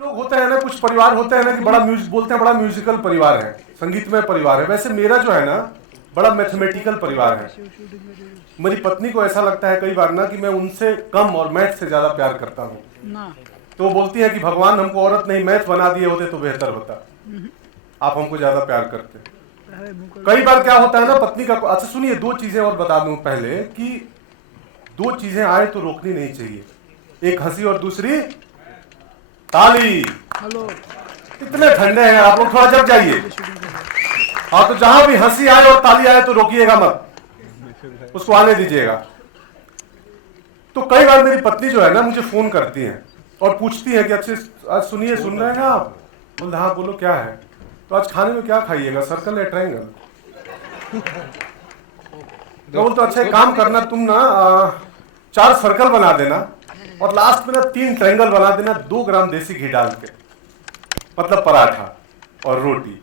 लोग होते हैं ना, कुछ परिवार होते हैं ना कि बड़ा म्यूजिक बोलते हैं, बड़ा म्यूजिकल परिवार है, संगीतमय परिवार है। वैसे मेरा जो है ना बड़ा मैथमेटिकल परिवार है। मेरी पत्नी को ऐसा लगता है कई बार ना कि मैं उनसे कम और मैथ से ज्यादा प्यार करता हूँ। तो वो बोलती है कि भगवान हमको औरत नहीं मैथ बना दिए होते तो बेहतर होता, आप हमको ज्यादा प्यार करते। कई बार क्या होता है ना पत्नी का। अच्छा सुनिए, दो चीजें और बता दूं पहले कि दो चीजें आए तो रोकनी नहीं चाहिए, एक हंसी और दूसरी ताली। हेलो, इतने ठंडे हैं आप लोग, थोड़ा जग जाइए। हाँ, तो जहां भी हंसी आए और ताली आए तो रोकिएगा मत, उसको आने दीजिएगा। तो कई बार मेरी पत्नी जो है ना मुझे फोन करती है और पूछती है कि अच्छे आज सुनिए, सुन रहे हैं आप? बोल हाँ, बोलो क्या है? तो आज खाने में क्या खाइएगा, सर्कल या ट्रायंगल? तो बोल तो अच्छा एक काम करना, तुम ना 4 सर्कल बना देना और लास्ट में ना 3 ट्रायंगल बना देना, 2 ग्राम देसी घी डाल के, मतलब पराठा और रोटी।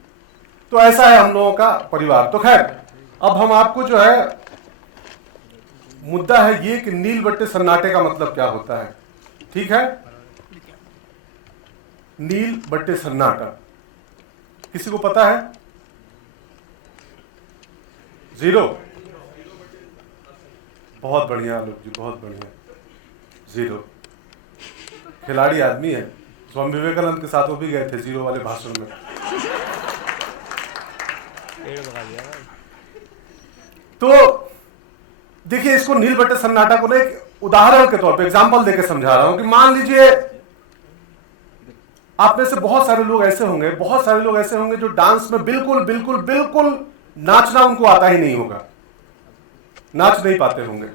तो ऐसा है हम लोगों का परिवार। तो खैर अब हम आपको जो है मुद्दा है ये कि नील बट्टे सन्नाटे का मतलब क्या होता है, ठीक है? नील बट्टे सन्नाटा किसी को पता है? 0। बहुत बढ़िया आलोक जी, बहुत बढ़िया। 0 खिलाड़ी आदमी है, स्वामी विवेकानंद के साथ वो भी गए थे 0 वाले भाषण में। तो देखिए, इसको नील बट्टे सन्नाटा को ना एक उदाहरण के तौर पे एग्जांपल देकर समझा रहा हूं कि मान लीजिए आप में से बहुत सारे लोग ऐसे होंगे, बहुत सारे लोग ऐसे होंगे जो डांस में बिल्कुल बिल्कुल बिल्कुल नाचना उनको आता ही नहीं होगा, नाच नहीं पाते होंगे।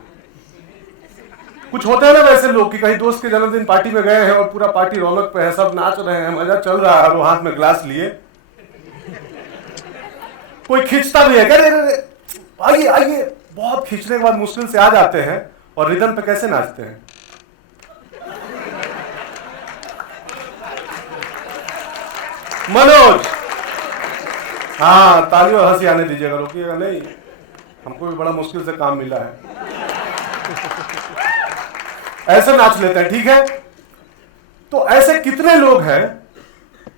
कुछ होते हैं ना वैसे लोग कि कहीं दोस्त के जन्मदिन पार्टी में गए हैं और पूरा पार्टी रौनक पे है, सब नाच रहे हैं, मजा चल रहा है, और वो हाथ में ग्लास लिए कोई खींचता भी है, कह आइए आइए, बहुत खींचने के बाद मुश्किल से आ जाते हैं और रिदम पे कैसे नाचते हैं? मनोज, हाँ ताली और हंसी आने दीजिएगा, रोकिएगा नहीं, हमको भी बड़ा मुश्किल से काम मिला है। ऐसे नाच लेते हैं, ठीक है? तो ऐसे कितने लोग हैं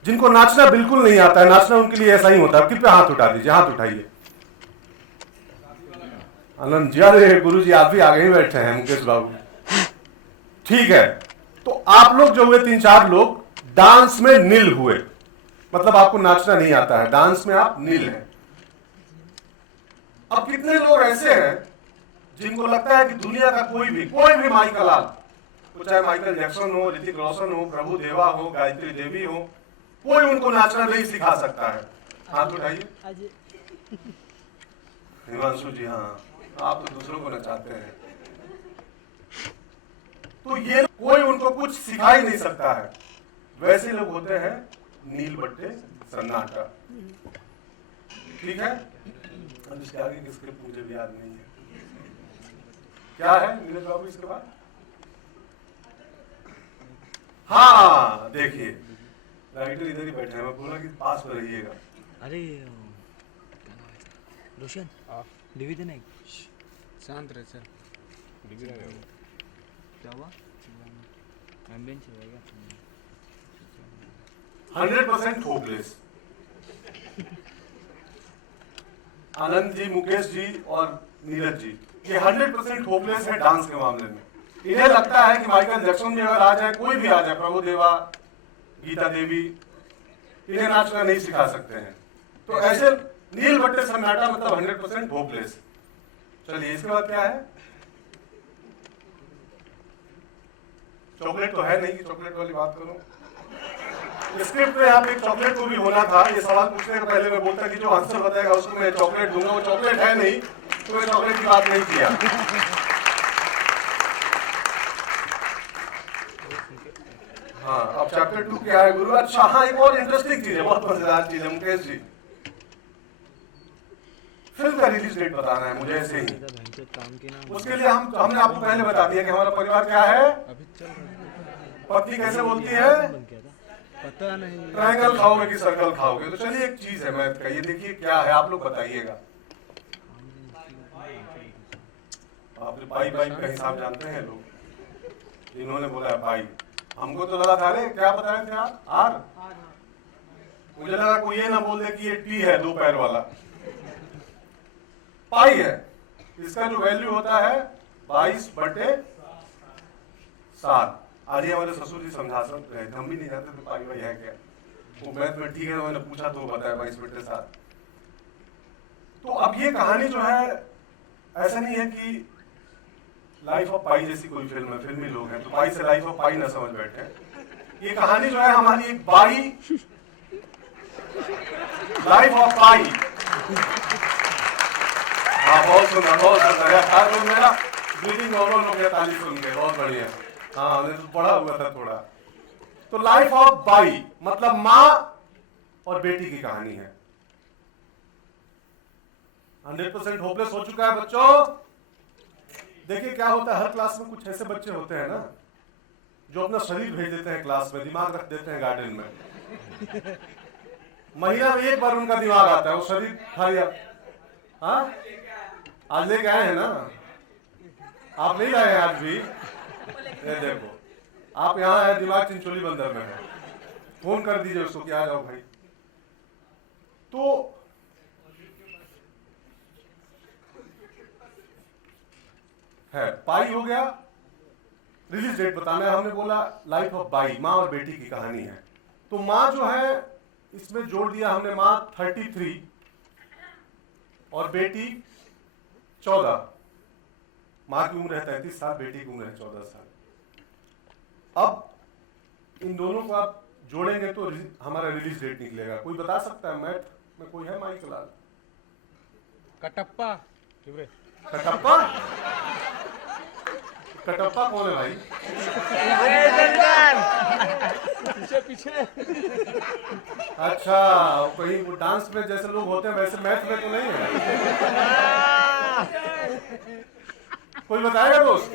जिनको नाचना बिल्कुल नहीं आता है, नाचना उनके लिए ऐसा ही होता है? कृपया हाथ उठा दीजिए, हाथ उठाइए। आनंद जी, अरे गुरु जी आप भी आगे ही बैठे हैं, मुकेश बाबू, ठीक है। तो आप लोग जो हुए 3-4 लोग डांस में नील हुए, मतलब आपको नाचना नहीं आता है, डांस में आप नील हैं। अब कितने लोग ऐसे हैं जिनको लगता है कि दुनिया का कोई भी माइकल लाल, तो चाहे माइकल जैक्सन हो, ऋतिक रोशन हो, प्रभु देवा हो, गायत्री देवी हो, कोई उनको नाचना नहीं सिखा सकता है? हाथ उठाइए। हिमांशु जी, हाँ आप तो दूसरों को नचाते हैं। तो ये कोई उनको कुछ सिखा ही नहीं सकता है, वैसे लोग होते हैं नील बट्टे सन्नाटा, ठीक है? अब इसके आगे की स्क्रिप्ट मुझे भी याद नहीं है, क्या है नीरज बाबू इसके बाद? हाँ देखिए, राइटर इधर ही बैठे हैं, मैं बोला कि पास में रहिएगा। अरे रोशन डिवीजन है, शांत रहे सर, क्या हुआ? एम्बियंस रहेगा 100% होपलेस। आनंद जी, मुकेश जी और नीरज जी, ये 100% होपलेस है डांस के मामले में। इन्हें लगता है कि माइकल जैक्सन भी अगर आ जाए, कोई भी आ जाए, प्रभु देवा, गीता देवी, इन्हें नाचना नहीं सिखा सकते हैं। तो ऐसे नील बट्टे सन्नाटा मतलब 100% होपलेस। चलिए इसके बाद क्या है? चॉकलेट तो है नहीं कि चॉकलेट वाली बात करूं। स्क्रिप्ट में यहाँ पे चॉकलेट को भी होना था। ये सवाल पूछने के पहले मैं बोलता कि जो आंसर बताएगा उसको मैं चॉकलेट दूंगा, वो चॉकलेट है नहीं तो मैं चॉकलेट की बात नहीं किया। हाँ, अब चैप्टर 2 क्या है गुरु? अच्छा हाँ, एक और इंटरेस्टिंग चीज है, बहुत मजेदार चीज है मुकेश जी, फिल्म का रिलीज डेट बताना है मुझे ऐसे ही। उसके लिए हमने आपको पहले बता दिया कि हमारा परिवार क्या है। पत्नी कैसे बोलती है? पता नहीं, ट्रायंगल खाओगे कि सर्कल खाओगे? तो चलिए एक चीज है मैथ का, ये देखिए क्या है, आप लोग बताइएगा। आप पाई पाई का हिसाब जानते हैं लोग? इन्होंने बोला पाई, हमको तो लगा था, अरे क्या बताए थे आप, आर। मुझे लगा कोई ये ना बोल दे कि ये टी है 2 पैर वाला। पाई है, इसका जो वैल्यू होता है 22/7। आज हमारे ससुर जी समझा सकते हैं, हम भी नहीं जानते थे पाई भाई है क्या। वो मैथ में ठीक है, मैंने पूछा तो बताया 22/7। तो अब ये कहानी जो है, ऐसा नहीं है कि लाइफ ऑफ पाई जैसी कोई फिल्म है, फिल्मी लोग हैं तो पाई से लाइफ ऑफ पाई ना समझ बैठे। ये कहानी जो है हमारी एक बाई, लाइफ ऑफ पाई। हाँ बहुत सुंदर, बहुत सुंदर। मेरा ब्रीदिंग नॉर्मल हो गया ताली सुन के, बहुत बढ़िया। हाँ मैंने तो पढ़ा हुआ था थोड़ा। तो लाइफ ऑफ बाई मतलब माँ और बेटी की कहानी है। 100% होपलेस हो चुका है बच्चों। देखिए क्या होता है, हर क्लास में कुछ ऐसे बच्चे होते हैं ना जो अपना शरीर भेज देते हैं क्लास में, दिमाग रख देते हैं गार्डन में। महीना में एक बार उनका दिमाग आता है, वो शरीर खाया। हाँ आज लेके आए हैं ना आप, नहीं लाए हैं आज भी। ये देखो आप यहाँ है, दिमाग चिंचोली बंदर में है, फोन कर दीजिए उसको कि आ जाओ भाई। तो है पाई हो गया। रिलीज डेट बताना है, हमने बोला लाइफ ऑफ बाई, माँ और बेटी की कहानी है। तो माँ जो है इसमें जोड़ दिया हमने, माँ 33 और बेटी 14। माँ की उम्र है 33 साल, बेटी की उम्र है 14 साल। अब इन दोनों को आप जोड़ेंगे तो हमारा रिलीज डेट निकलेगा। कोई बता सकता है मैथ में, कोई है माइक लाल? कटप्पा। कटप्पा? कटप्पा कौन है भाई? पीछे पीछे। अच्छा कहीं वो डांस में जैसे लोग होते हैं वैसे मैथ में तो नहीं है। कोई बताएगा दोस्त?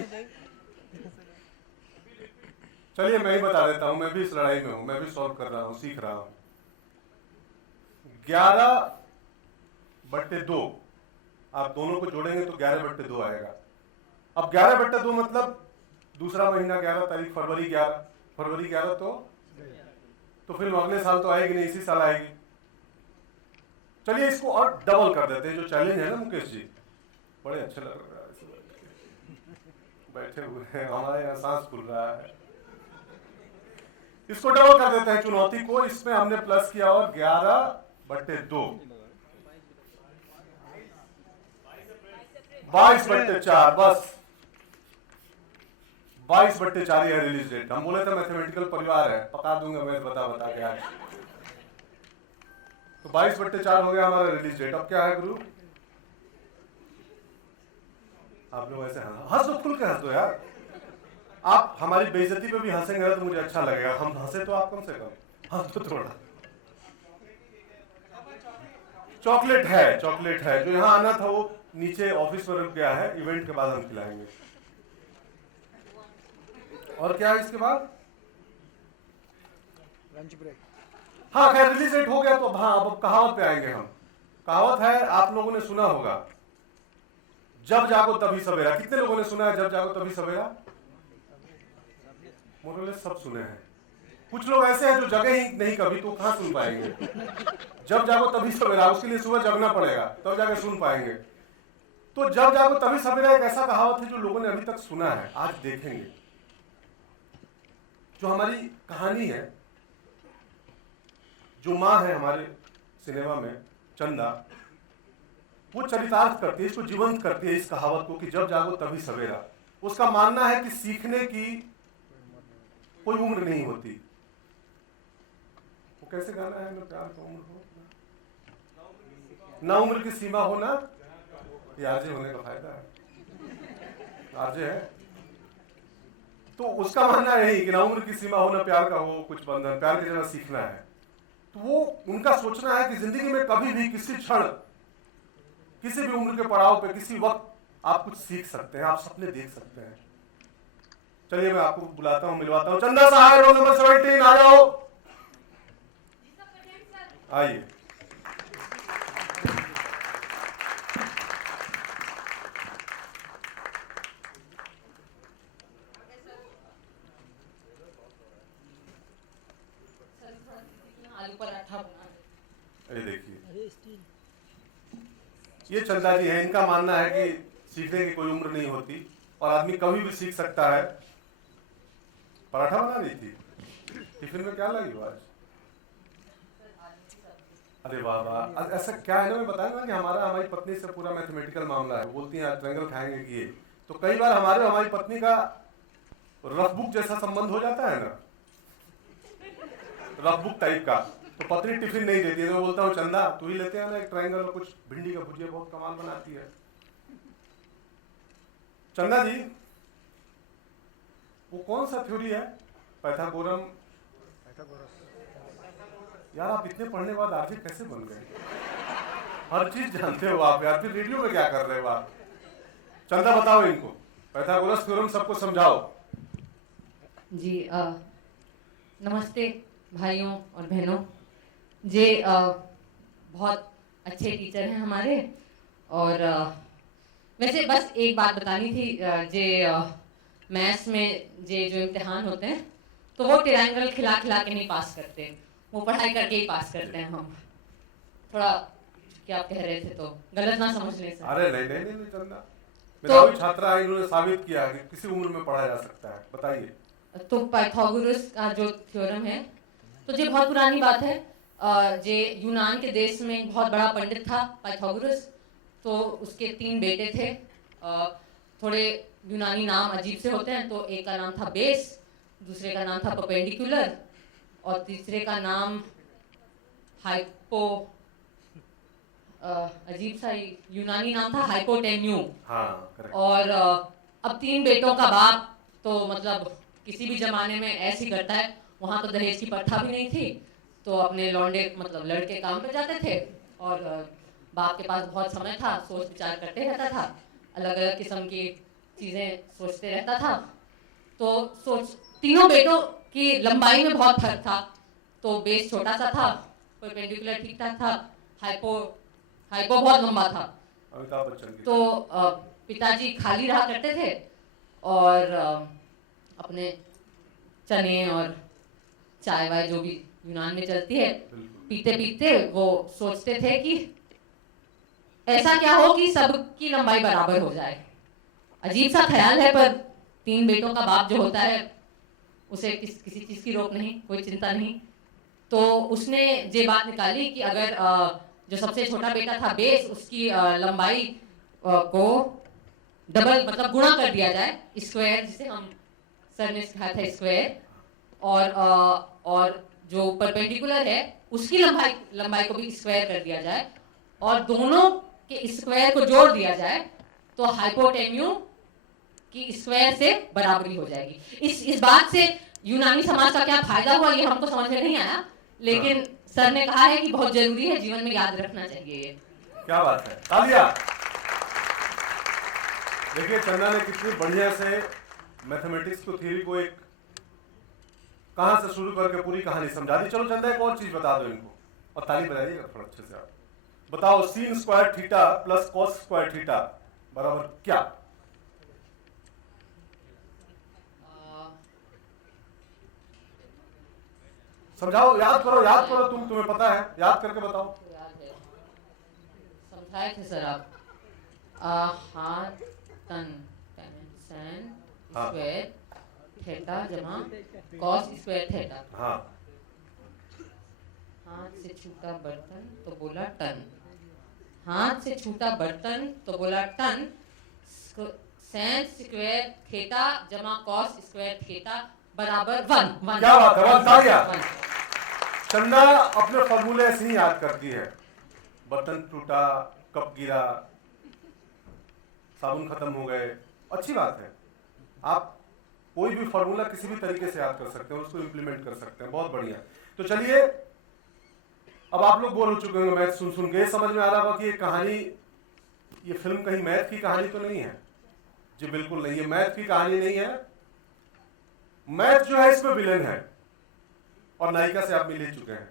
चलिए मैं ही बता देता हूं, मैं भी इस लड़ाई में हूं, मैं भी सॉल्व कर रहा हूं, सीख रहा हूं। 11/2 आप दोनों को जोड़ेंगे तो 11/2 आएगा। अब 11/2 मतलब दूसरा महीना 11 तारीख, फरवरी 11 तो फिर अगले साल तो आएगी नहीं, इसी साल आएगी। चलिए इसको और डबल कर देते हैं, जो चैलेंज है ना मुकेश जी, बड़े अच्छे लग रहा है, बैठे हुए हैं, हमारे यहाँ सांस खुल रहा है। इसको डबल कर देते हैं चुनौती को, इसमें हमने प्लस किया और 11/2 22/4 बस 22/4 है रिलीज डेट। हम बोले थे मैथमेटिकल परिवार है, पका दूंगा मैं बता के आज। तो 22/4 हो गया हमारा रिलीज डेट। अब क्या है गुरु? आप लोग ऐसे हंस दो, खुल के हंस दो यार। आप हमारी बेइज्जती पे भी हंसेंगे तो मुझे अच्छा लगेगा। हम हंसे तो आप कम से कम हंस तो थोड़ा। चॉकलेट है जो यहाँ आना था वो नीचे ऑफिस में रुक गया है, इवेंट के बाद हम खिलाएंगे। और क्या है इसके बाद? Lunch break. हाँ खैर रिलीज डेट हो गया तो हाँ अब कहावत पे आएंगे हम। कहावत है, आप लोगों ने सुना होगा, जब जागो तभी सवेरा। कितने लोगों ने सुना है जब जागो तभी सवेरा? मोरले सब सुने हैं। कुछ लोग ऐसे हैं जो जगह ही नहीं कभी, तो कहाँ सुन पाएंगे। जब जागो तभी सवेरा, उसके लिए सुबह जगना पड़ेगा तब जाके सुन पाएंगे। तो जब जागो तभी सवेरा एक ऐसा कहावत है जो लोगों ने अभी तक सुना है। आज देखेंगे जो हमारी कहानी है, जो माँ है हमारे सिनेमा में चंदा, वो चरितार्थ करती है, इसको जीवंत करती है इस कहावत को कि जब जागो तभी सवेरा। उसका मानना है कि सीखने की कोई उम्र नहीं होती। वो कैसे गाना है, प्यार का उम्र हो ना, उम्र की सीमा हो ना, ये आरजे होने का फायदा है, आरजे है। तो उसका मानना यही कि ना उम्र की सीमा हो ना प्यार का हो कुछ बंधन, प्यार की जगह सीखना है। तो वो उनका सोचना है कि जिंदगी में कभी भी किसी क्षण, किसी भी उम्र के पड़ाव पे, किसी वक्त आप कुछ सीख सकते हैं, आप सपने देख सकते हैं। चलिए मैं आपको बुलाता हूं, मिलवाता हूं। चंदा सहाय रोल नंबर 17 आ जाओ, आइए। आलू पराठा बना। ये देखिए, ये चंदा जी है। इनका मानना है कि सीखने की कोई उम्र नहीं होती और आदमी कभी भी सीख सकता है। पराठा बना रही थी, टिफिन में क्या लाई हो आज? अरे वाह वाह। ऐसा क्या है ना, मैं बताया ना कि हमारी पत्नी से पूरा मैथमेटिकल मामला है। बोलती है आज ट्रायंगल खाएंगे कि ये, तो कई बार हमारी पत्नी का रफ बुक जैसा संबंध हो जाता है ना, रफ बुक टाइप का। तो पत्नी टिफिन नहीं देती है, तो मैं बोलता हूँ चंदा तू ही लेते हैं ना एक ट्रायंगल और कुछ भिंडी का भुजिया, बहुत कमाल बनाती है। चंदा जी, वो कौन सा थ्योरी है पाइथागोरम? यार आप इतने पढ़ने के बाद आर्थिक कैसे बन गए? हर चीज जानते हो आप यार, फिर रेडियो में क्या कर रहे हो आप? चंदा बताओ इनको पाइथागोरस थ्योरम सबको समझाओ। जी नमस्ते भाइयों और बहनों। जे बहुत अच्छे टीचर हैं हमारे। और वैसे बस एक बात बतानी थी, जे मैथ्स में जो इम्तिहान होते हैं तो वो ट्रायंगल खिला खिला के नहीं पास करते, वो पढ़ाई करके ही पास करते हैं हम। थोड़ा क्या आप कह रहे थे तो गलत ना समझ लें सर। अरे नहीं नहीं नहीं चंदा, मेधावी छात्रा है, इन्होंने साबित किया कि किसी उम्र में पढ़ा जा सकता है। बताइए। तो पाइथागोरस का जो थ्योरम है तो ये बहुत पुरानी बात है। जे यूनान के देश में एक बहुत बड़ा पंडित था पाइथागोरस। तो उसके 3 बेटे थे। थोड़े यूनानी नाम अजीब से होते हैं, तो एक का नाम था बेस, दूसरे का नाम था परपेंडिकुलर और तीसरे का नाम हाइपो, अजीब सा यूनानी नाम था हाइपोटेन्यू। हाँ, करेक्ट। और अब 3 बेटों का बाप तो मतलब किसी भी जमाने में ऐसे ही करता है। वहाँ तो दहेज की प्रथा भी नहीं थी, तो अपने लौंडे मतलब लड़के काम पे जाते थे और बाप के पास बहुत समय था, सोच विचार करते रहता था, अलग अलग किस्म की चीज़ें सोचते रहता था। तो तीनों बेटों की लंबाई में बहुत फर्क था। तो बेस छोटा सा था, परपेंडिकुलर ठीक ठाक था, हाइपो बहुत लंबा था। अमिताभ बच्चन की। तो पिताजी खाली रहा करते थे और अपने चने और चाय वाय जो भी यूनान में चलती है पीते पीते वो सोचते थे कि ऐसा क्या हो कि सबकी लंबाई बराबर हो जाए। अजीब सा ख्याल है, पर 3 बेटों का बाप जो होता है उसे किसी चीज़ की रोक नहीं, कोई चिंता नहीं। तो उसने ये बात निकाली कि अगर जो सबसे छोटा बेटा था बेस, उसकी लंबाई को डबल मतलब गुणा कर दिया जाए, स्क्वायर जिसे हम सर ने सिखाया था स्क्वायर, और जो परपेंडिकुलर है उसकी लंबाई को भी स्क्वायर कर दिया जाए और दोनों के स्क्वायर को जोड़ दिया जाए, तो हाइपोटेन्यू की स्क्वायर से बराबरी हो जाएगी। इस बात से यूनानी समाज का क्या फायदा हुआ ये हमको समझ में नहीं आया, लेकिन सर ने कहा है कि बहुत जरूरी है, जीवन में याद रखना चाहिए ये। क्या बात है, तालियां। देखिए चंदा ने कितनी बढ़िया से मैथमेटिक्स को थ्योरी को एक कहां से शुरू करके पूरी कहानी समझा दी। चलो चंदा एक और चीज बता दो इनको, और ताली बजाइएगा थोड़ा अच्छे से। आप बताओ sin square theta plus cos square theta बराबर क्या? समझाओ, याद करो तुम्हें पता है, याद करके बताओ। याद है, समझाए थे सर आप। हाथ तन सैन स्क्वायर थीटा जमा कॉस स्क्वायर थीटा। हाँ। हाथ से छूटा बर्तन तो बोला टन, हाथ से छूटा बर्तन तो बोला टन, सैन स्क्वायर थीटा जमा कॉस स्क्वायर थीटा बराबर 1। क्या बात है, तालियां। चंदा अपने फॉर्मूले ऐसे ही याद करती है। बर्तन टूटा, कप गिरा, साबुन खत्म हो गए, अच्छी बात है। आप कोई भी फॉर्मूला किसी भी तरीके से याद कर सकते हैं, उसको इंप्लीमेंट कर सकते हैं, बहुत बढ़िया। तो चलिए, अब आप लोग बोर हो चुके होंगे मैथ सुन के, समझ में आ रहा होगा कि ये कहानी, ये फिल्म कहीं मैथ की कहानी तो नहीं है। जी बिल्कुल नहीं, ये मैथ की कहानी नहीं है। मैथ जो है इसमें विलेन है और नायिका से आप मिल ही चुके हैं।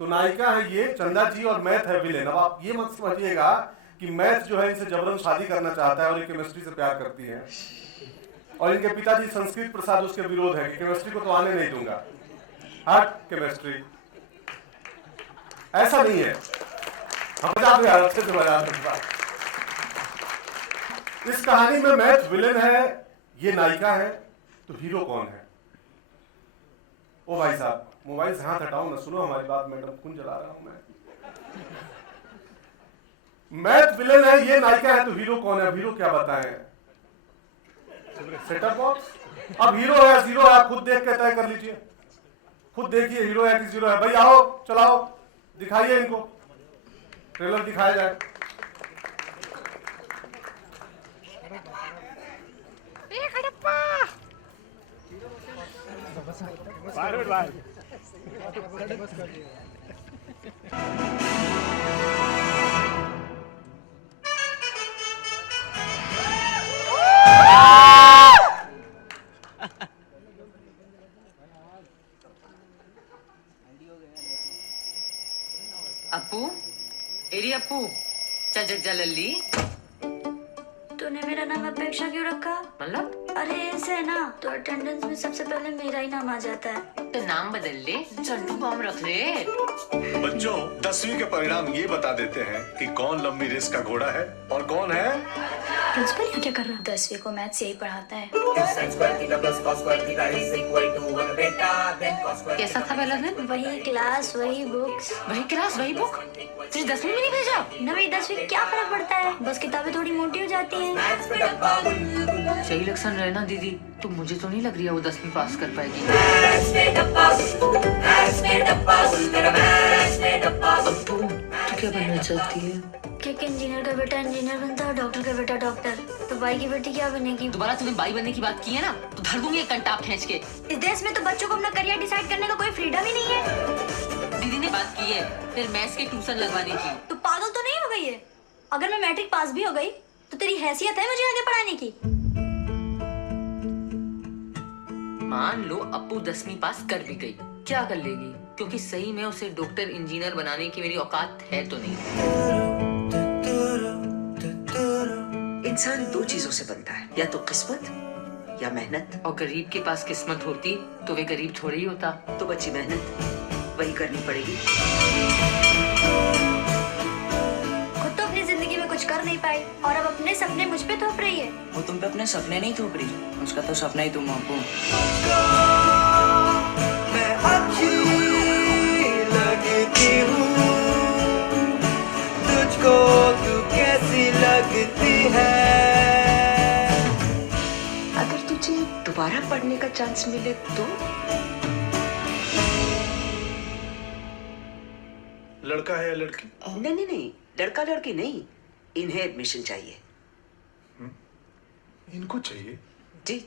तो नायिका है ये चंदा जी और मैथ है विलेन। अब आप ये मत समझिएगा कि मैथ जो है इनसे जबरन शादी करना चाहता है और ये केमिस्ट्री से प्यार करती है, और इनके पिताजी संस्कृत प्रसाद उसके विरोध है कि केमिस्ट्री को तो आने नहीं दूंगा, हट केमिस्ट्री। ऐसा नहीं है। हम मजाक में अच्छे से मजाक में। इस कहानी में मैथ विलेन है, ये नायिका है, तो हीरो कौन है? ओ भाई साहब, मोबाइल से हाथ हटाओ ना, सुनो हमारी बात। मैडम खून जला रहा हूं मैं। मैथ विलेन है, ये नायिका है, तो हीरो कौन है? अब हीरो क्या बताएं? Setup box. अब हीरो है जीरो है, आप खुद देख के तय कर लीजिए। खुद देखिए हीरो है कि जीरो है। भाई आओ, चलाओ, दिखाइए इनको, ट्रेलर दिखाया जाए। अप्पू, एरी अप्पू, चजक जलल्ली। तूने मेरा नाम अपेक्षा क्यों रखा? मतलब अरे ऐसे है ना, तो अटेंडेंस में सबसे पहले मेरा ही नाम आ जाता है। तो नाम बदल ले, चंटू बम रख ले। बच्चों, 10वीं के परिणाम ये बता देते हैं कि कौन लंबी रेस का घोड़ा है और कौन है। प्रिंसिपल यहाँ क्या कर रहा है? 10वीं को मैथ्स यही पढ़ाता है। कैसा था पहला दिन? वही क्लास, वही बुक्स। वही क्लास, वही बुक। तुझे 10वीं में नहीं भेजा? 9वीं 10वीं क्या फर्क पड़ता है? बस किताबें थोड़ी मोटी हो जाती हैं। सही लक्षण रहे ना दीदी, तो मुझे तो नहीं लग रही है वो 10वीं पास कर पाएगी। अप्पू, तू क्या बनना चाहती है? क्योंकि इंजीनियर का बेटा इंजीनियर बनता है, डॉक्टर का बेटा डॉक्टर। तो बाई की बेटी क्या बनेगी? दोबारा तूने बाई बनने की बात की है ना, तो धर दूंगी एक कंटाप खींच के। इस देश में तो बच्चों को अपना करियर डिसाइड करने का कोई फ्रीडम ही नहीं है। दीदी ने बात की है फिर मैथ्स के ट्यूशन लगवाने की। तू पागल तो नहीं हो गई है? अगर मैं मैट्रिक पास भी हो गई तो तेरी हैसियत है मुझे आगे पढ़ाने की? मान लो अप्पू 10वीं पास कर भी गई, क्या कर लेगी? क्योंकि सही में उसे डॉक्टर इंजीनियर बनाने की मेरी औकात है तो नहीं। इंसान दो चीजों से बनता है, या तो किस्मत या मेहनत। और गरीब के पास किस्मत होती तो वे गरीब थोड़ी ही होता। तो बच्ची मेहनत वही करनी पड़ेगी। खुद तो अपनी जिंदगी में कुछ कर नहीं पाई और अब अपने सपने मुझ पे थोप रही है। वो तुम पे अपने सपने नहीं थोप रही, उसका तो सपना ही तुम आपको। मैं अच्छी लगती हूँ तुझको, तू कैसी लगती है। अगर तुझे दोबारा पढ़ने का चांस मिले तो? लड़का है या लड़की? नहीं नहीं नहीं, लड़का लड़की नहीं, इन्हें एडमिशन चाहिए। इनको चाहिए जी।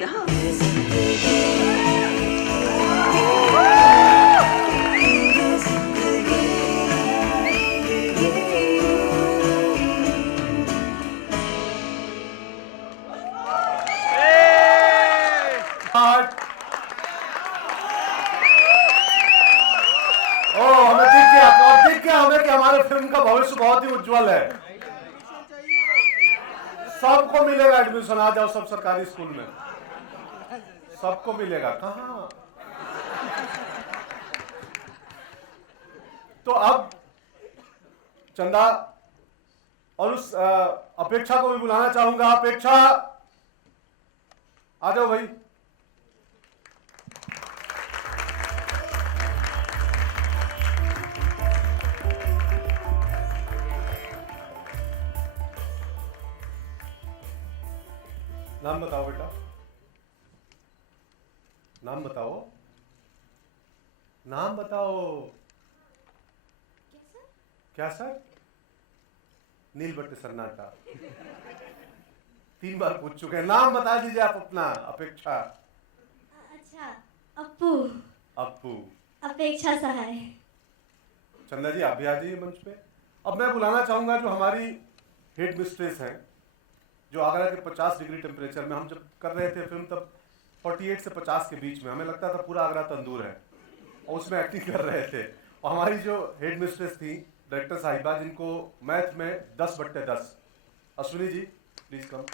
यहाँ हमें कि हमारे फिल्म का भविष्य बहुत ही उज्जवल है। सबको मिलेगा एडमिशन, आ जाओ सब सरकारी स्कूल में, सबको मिलेगा। कहाँ? तो अब चंदा और उस अपेक्षा को भी बुलाना चाहूंगा। अपेक्षा, आ जाओ भाई। नाम बताओ बेटा, नाम बताओ, नाम बताओ। क्या सर? नीलबट्ट सन्नाटा। 3 बार पूछ चुके हैं। नाम बता दीजिए आप अपना। अपेक्षा। अच्छा, अप्पू। अप्पू। अपेक्षा सहाय। चंदा जी आप भी आ जाइए मंच पे। अब मैं बुलाना चाहूंगा जो हमारी हेड मिस्ट्रेस हैं, जो आगरा के 50 डिग्री टेम्परेचर में, हम जब कर रहे थे फिल्म तब 48 से 50 के बीच में हमें लगता था पूरा आगरा तंदूर है, और उसमें एक्टिंग कर रहे थे। और हमारी जो हेड मिस्ट्रेस थी डायरेक्टर साहिबा, जिनको मैथ में 10/10। Ashwini ji please come.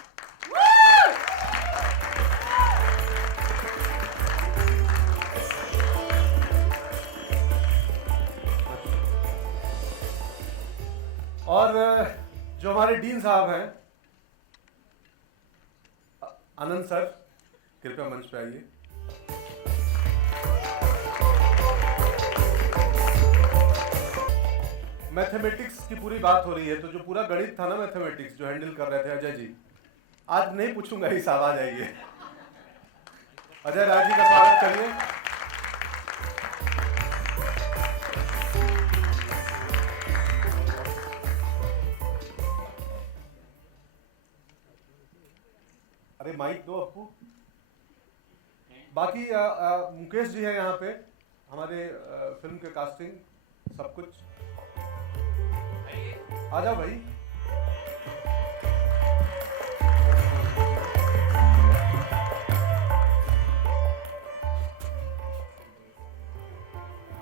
हमारे डीन साहब हैं आनंद सर, कृपया मंच पे आइए। मैथमेटिक्स की पूरी बात हो रही है, तो जो पूरा गणित था ना मैथमेटिक्स जो हैंडल कर रहे थे अजय जी, आज नहीं पूछूंगा, ही साहब आ जाइए। अजय राय जी का स्वागत करिए। अरे माइक दो अप्पू। बाकी मुकेश जी हैं यहाँ पे, हमारे फिल्म के कास्टिंग सब कुछ। आ जाओ भाई।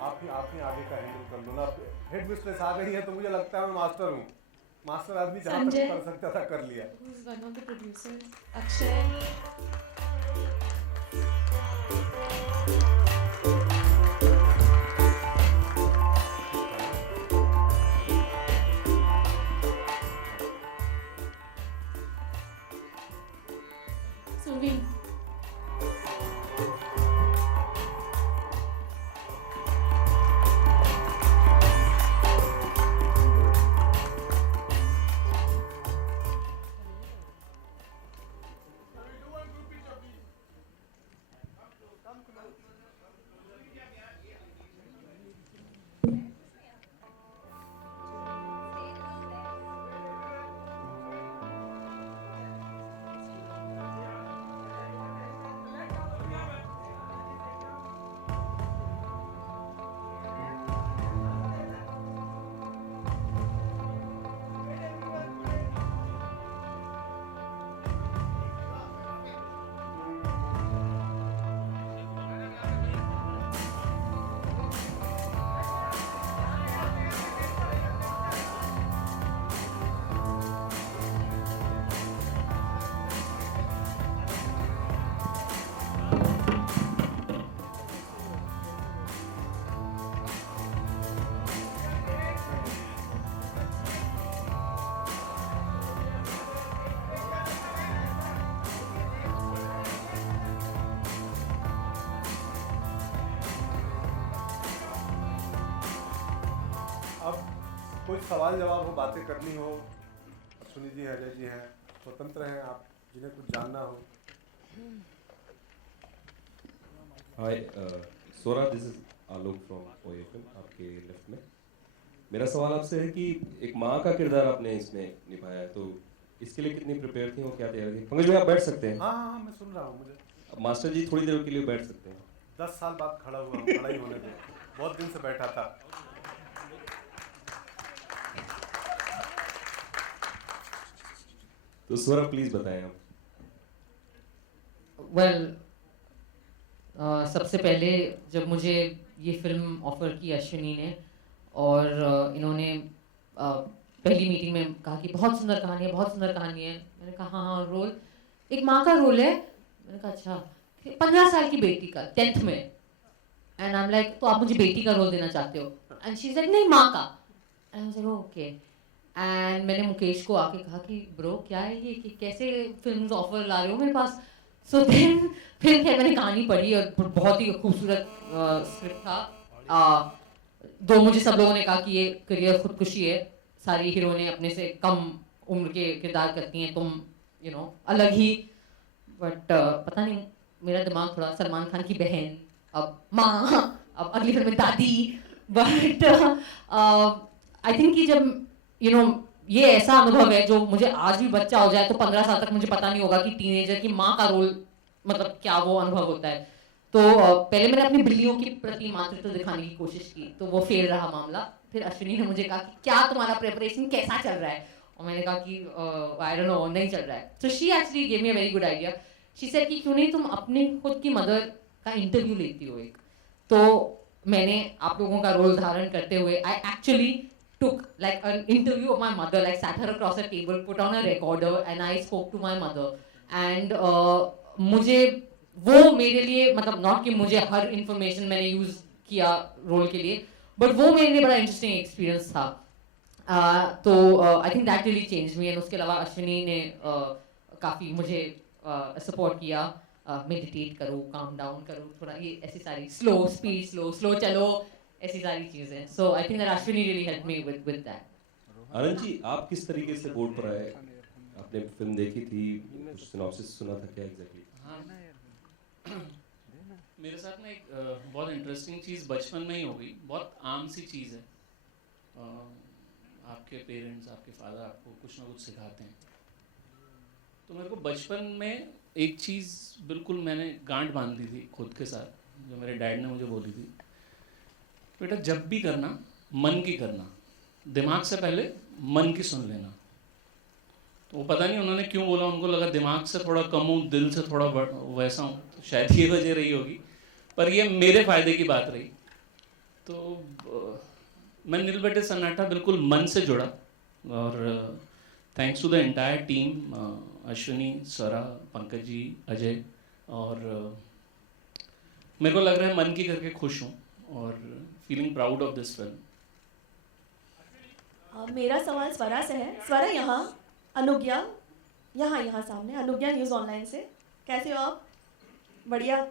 आप ही आगे का हैंडल कर लो ना। हेड मिस्ट्रेस आ गई है तो मुझे लगता है मैं मास्टर हूँ। मास्टर आदमी जहाँ तक कर सकता था कर लिया। Who's one of the producers? Akshay. Suvin. कोई सवाल जवाब हो, बातें करनी हो, सुनी जी अजय जी हैं, स्वतंत्र हैं आप, जिन्हें कुछ जानना हो। Hi Swara, this is Alok from OFM, आपके लेफ्ट में। मेरा सवाल आपसे है कि एक माँ का किरदार आपने इसमें निभाया है, तो इसके लिए कितनी प्रिपेयर थी और क्या तैयारी थी? पंकज भाई आप बैठ सकते हैं। हाँ मैं सुन रहा हूँ। मुझे मास्टर जी थोड़ी देर के लिए बैठ सकते हैं। 10 साल बाद खड़ा हुआ हूँ, खड़ा ही होने दे, बहुत दिन से बैठा था। तो सोरा प्लीज बताएं आप। वेल सबसे पहले जब मुझे ये फिल्म ऑफर की अश्विनी ने और इन्होंने पहली मीटिंग में कहा कि बहुत सुंदर कहानी है, बहुत सुंदर कहानी है, मैंने कहा हाँ रोल एक माँ का रोल है। मैंने कहा अच्छा, 15 साल की बेटी का 10th में, एंड आई एम लाइक तो आप मुझे बेटी का रोल देना चाहते हो? एंड शी इज लाइक नहीं माँ का। And I was like okay. And मैंने मुकेश को आके कहा कि ब्रो क्या है ये, कि कैसे फिल्म ऑफर ला रहे हो मेरे पास? सो देन फिर मैंने कहानी पढ़ी और बहुत ही खूबसूरत स्क्रिप्ट था। दो मुझे सब लोगों ने कहा कि ये करियर खुदकुशी है, सारी हीरोइनें अपने से कम उम्र के किरदार करती हैं, तुम यू नो अलग ही। बट पता नहीं मेरा दिमाग थोड़ा सलमान खान की बहन, अब माँ, अब अगली फिल्म में दादी। बट आई थिंक कि जब यू नो ये ऐसा अनुभव है जो मुझे आज भी बच्चा हो जाए तो 15 साल तक मुझे पता नहीं होगा कि टीनेजर की माँ का रोल मतलब क्या वो अनुभव होता है। तो पहले मैंने अपनी बिल्लियों के प्रति मातृत्व दिखाने की कोशिश की, तो वो फेल रहा मामला। फिर अश्विनी ने मुझे कहा कि क्या तुम्हारा प्रिपरेशन कैसा चल रहा है, और मैंने कहा कि आई डोंट नो, नहीं चल रहा है। So she actually gave me a very good idea. She said कि क्यों नहीं तुम अपने खुद की मदर का इंटरव्यू लेती हो एक। तो मैंने आप लोगों का रोल धारण करते हुए I actually took like an interview of my mother, like sat her across a table, put on a recorder and I spoke to my mother. And मुझे वो मेरे लिए मतलब नॉट कि मुझे हर इंफॉर्मेशन मैंने यूज किया रोल के लिए, बट वो मेरे लिए बड़ा इंटरेस्टिंग एक्सपीरियंस था। तो आई think that really change me. And उसके अलावा अश्विनी ने काफ़ी मुझे सपोर्ट किया, मेडिटेट करो, काम डाउन करो, थोड़ा ये ऐसी सारी स्लो स्पीड, स्लो चलो, ऐसी सारी चीज़ें। So I think that Ashwini really help me with that. Anand ji, आप किस तरीके से बोर्ड पर आए? आपने फिल्म देखी थी, कुछ सिनॉप्सिस सुना था, क्या एग्जैक्टली? हाँ, मेरे साथ में एक बहुत इंटरेस्टिंग चीज़ बचपन में ही हो गई। बहुत आम सी चीज़ है, आपके पेरेंट्स, आपके फादर आपको कुछ ना कुछ सिखाते हैं। तो मेरे को बचपन में एक चीज़ बिल्कुल मैंने गांठ बांध दी थी खुद के साथ, जो मेरे डैड ने मुझे बोली थी, बेटा जब भी करना मन की करना, दिमाग से पहले मन की सुन लेना। तो वो पता नहीं उन्होंने क्यों बोला, उनको लगा दिमाग से थोड़ा कम हूँ, दिल से थोड़ा वैसा हूँ, तो शायद ये वजह रही होगी, पर ये मेरे फ़ायदे की बात रही। तो मैं नील बटे सन्नाटा बिल्कुल मन से जुड़ा, और thanks to the entire team, Ashwini, Swara, Pankaj ji, Ajay, और मेरे को लग रहा है मन की करके खुश हूँ और feeling proud of this film. मेरा सवाल स्वरा से है। स्वरा यहाँ, अनुज्ञा यहाँ सामने, अनुज्ञा न्यूज़ ऑनलाइन से। कैसे हो आप? बढ़िया।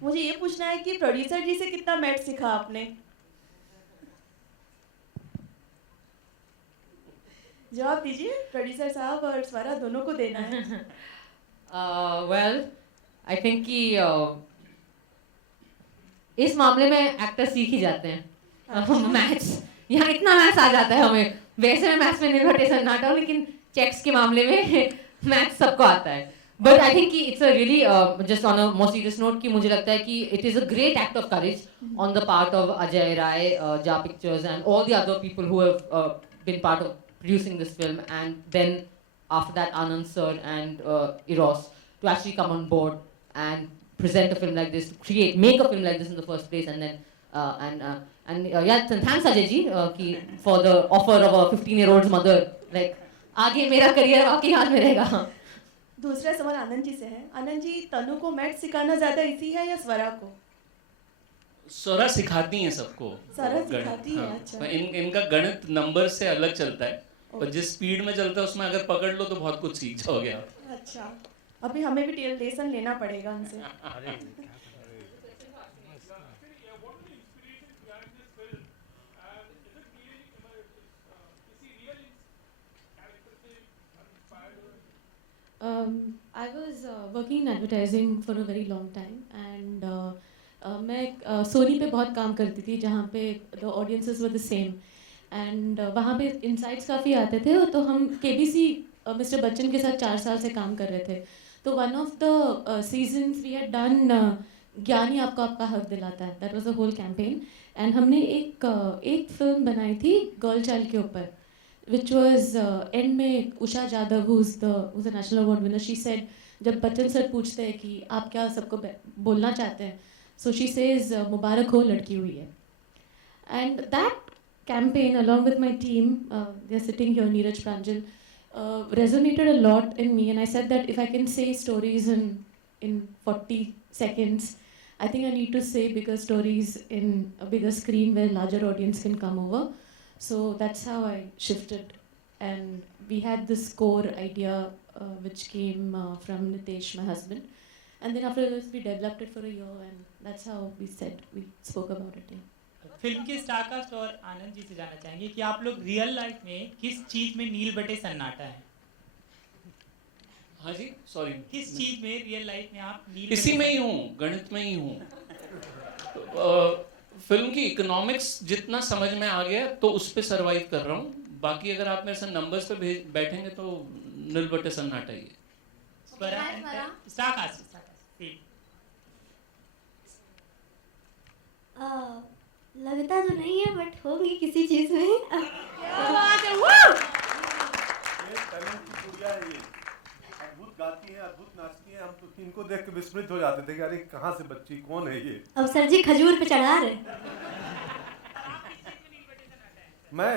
मुझे ये पूछना है कि प्रोड्यूसर जी से कितना मैथ सीखा आपने? जवाब दीजिए, प्रोड्यूसर साहब और स्वरा दोनों को देना है। वेल आई थिंक कि इस मामले में एक्टर सीख ही जाते हैं। मैथ्स, यहाँ इतना मैथ्स आ जाता है हमें। वैसे मैं मैथ्स में निर्भर सन्नाटा हूँ, लेकिन चेक्स के मामले में मैथ्स सबको आता है। बट आई थिंक कि it's a really just on a more serious note कि मुझे लगता है कि it is a great act of courage on the part of Ajay Rai, जा pictures and all the other people who have been part of producing this film, and then after that Anand sir and Eros to actually come on board and present a film like this, make a film like this in the first place, and then yeah, thanks Ajay ji for the offer of a 15-year-old's mother. Like आगे मेरा career आपके हाथ में रहेगा। दूसरा सवाल आनंद जी से है। आनंद जी, तनु को मैथ सिखाना ज़्यादा इजी है या स्वरा को? स्वरा सिखाती हैं सबको। स्वरा सिखाती है, अच्छा। इनका गणित नंबर से अलग चलता है, और जिस स्पीड में चलता है उसमें अगर पकड़ लो तो बहुत कुछ सीख जाओगे आप। अच्छा, अभी हमें भी लेसन लेना पड़ेगा उनसे। I was working in advertising for a very long time, and मैं सोनी पे बहुत काम करती थी, जहाँ पे the audiences were the same, and वहाँ पे इनसाइट्स काफ़ी आते थे। तो हम KBC मिस्टर बच्चन के साथ 4 साल से काम कर रहे थे। तो one of the seasons we had done ज्ञानी आपको आपका हक दिलाता है, that was the whole campaign. And हमने एक फिल्म बनाई थी गर्ल चाइल्ड के ऊपर, which was एंड में Usha Jadav who's a national award winner, she said, जब बच्चन सर पूछते हैं कि आप क्या सबको बोलना चाहते हैं, so she says मुबारक हो लड़की हुई है। And that campaign along with my team, they're sitting here, Neeraj Pranjal, resonated a lot in me, and I said that if I can say stories in 40 seconds, I think I need to say bigger stories in a bigger screen where larger audience can come over. So that's how I shifted, and we had this core idea which came from Nitesh, my husband, and then after this we developed it for a year, and that's how we spoke about it. Film के star cast और आनंद जी से जानना चाहेंगे कि आप लोग real life में किस चीज में नील बटे सन्नाटा है? हाँ जी, सॉरी, किस चीज में रियल लाइफ में आप नील? इसी में ही हूँ, गणित में ही हूँ। फिल्म की इकोनॉमिक्स जितना समझ में आ गया तो उस पे सरवाइव कर रहा हूँ। बाकी अगर आप मेरे से नंबर्स पे बैठेंगे तो नील बटे सन्नाटा ही है। लगता तो नहीं है, बट होंगी किसी चीज में। अद्भुत गाती हैं, अद्भुत नाचती हैं। हम तो इनको देख के विस्मृत हो जाते थे कि अरे कहाँ से बच्ची, कौन है ये? अब सर जी खजूर पे चढ़ा रहे। मैं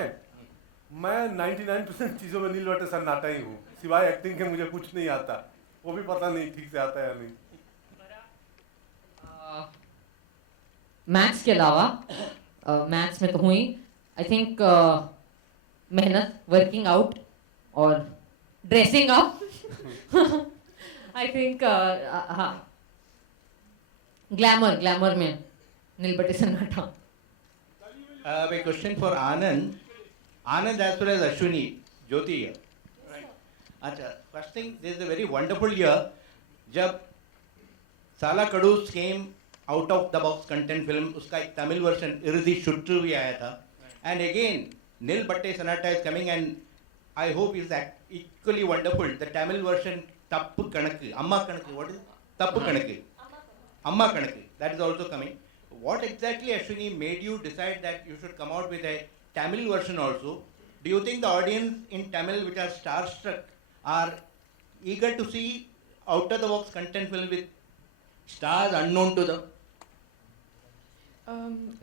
99% चीज़ों में नील बटे सन्नाटा ही हूँ, सिवाय एक्टिंग के मुझे कुछ नहीं आता। वो भी पता नहीं ठीक से आता है या नहीं। मैथ्स के अलावा मैथ्स में तो हुई, आई थिंक मेहनत, वर्किंग आउट और ड्रेसिंग अप. आई थिंक हाँ, ग्लैमर में नील बटे सन्नाटा. A question for Anand. Anand as well as Ashwini, Jyoti here. Right. Acha, first thing, this is a very wonderful year. जब साला कड़ूस came out of the box content film, उसका एक Tamil version इर्दी शुट्टू भी आया था. And again, Nil Batte Sanata is coming, and I hope is equally wonderful. The Tamil version Tappu Kanakku, Amma Kanakku, what is it? Tappu Kanakku. Amma Kanakku, that is also coming. What exactly, Ashwini, made you decide that you should come out with a Tamil version also? Do you think the audience in Tamil, which are starstruck, are eager to see out-of-the-box content film with stars unknown to them?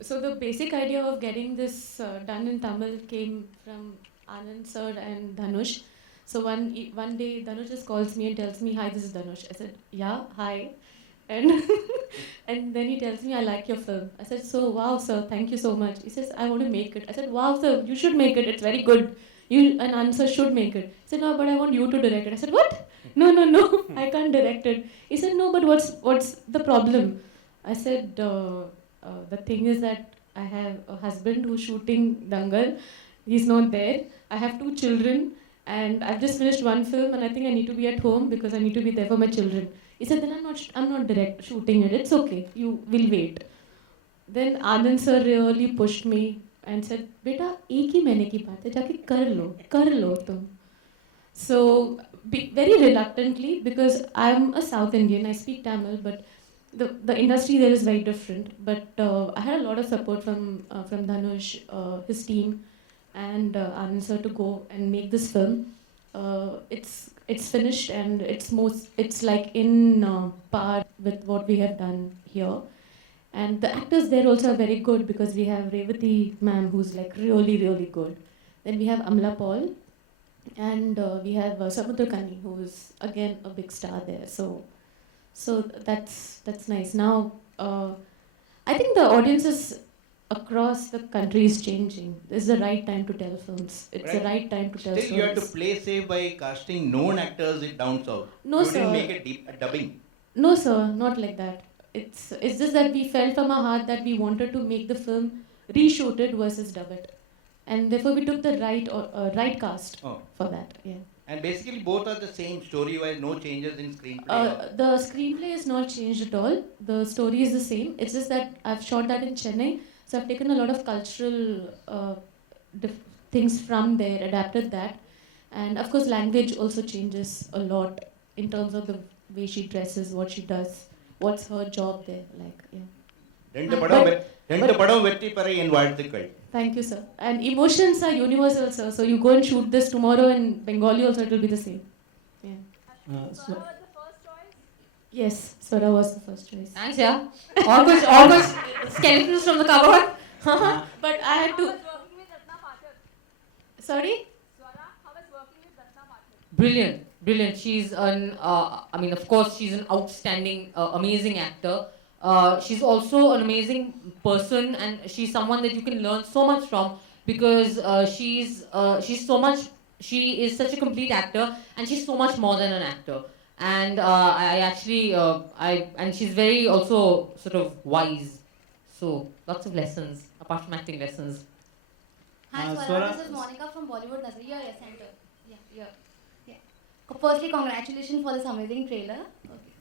So the basic idea of getting this done in Tamil came from Anand sir and Dhanush. So one day Dhanush just calls me and tells me, "Hi, this is Dhanush." I said, "Yeah, hi." And and then he tells me, "I like your film." I said, "So wow, sir, thank you so much." He says, "I want to make it." I said, "Wow, sir, you should make it. It's very good. You and Anand sir should make it." He said, "No, but I want you to direct it." I said, "What? No, I can't direct it." He said, "No, but what's the problem?" I said, "The thing is that I have a husband who's shooting Dangal. He's not there. I have 2 children, and I've just finished one film, and I think I need to be at home because I need to be there for my children." He said, "Then I'm not direct shooting it. It's okay. You will wait." Then Anand sir really pushed me and said, "Beta, एक ही महीने की बात है, जाके कर लो तुम." So very reluctantly, because I'm a South Indian, I speak Tamil, but the industry there is very different. But I had a lot of support from Dhanush, his team, and Anand sir to go and make this film. It's finished, and it's like in par with what we have done here. And the actors there also are very good, because we have Revati ma'am, who's like really, really good. Then we have Amla Paul, and we have Samudrakani, who is again a big star there. So that's nice. Now, I think the audiences across the country is changing. This is the right time to tell films. It's the right time to tell films. Still, you have to play safe by casting known actors down south. No, you sir. didn't make a dubbing. No, sir, not like that. It's just that we felt from our heart that we wanted to make the film reshoot it versus dub it, and therefore we took the right cast for that. Yeah. And basically, both are the same story-wise. No changes in screenplay. The screenplay is not changed at all. The story is the same. It's just that I've shot that in Chennai, so I've taken a lot of cultural things from there, adapted that, and of course, language also changes a lot in terms of the way she dresses, what she does. What's her job there like? Yeah. Thank you, sir. And emotions are universal, sir. So you go and shoot this tomorrow in Bengali also, it will be the same. Yeah. Swara was the first choice? Yes, Swara was the first choice. Thanks, yeah. All those skeletons from the cupboard. But I had to. Sorry? Brilliant. She's of course, she's an outstanding, amazing actor. She's also an amazing person, and she's someone that you can learn so much from, because she's so much. She is such a complete actor, and she's so much more than an actor. And and she's very also sort of wise. So lots of lessons apart from acting lessons. Hi, Swara. This is Monica from Bollywood Nazariya Center. Yeah. Firstly, congratulations for this amazing trailer.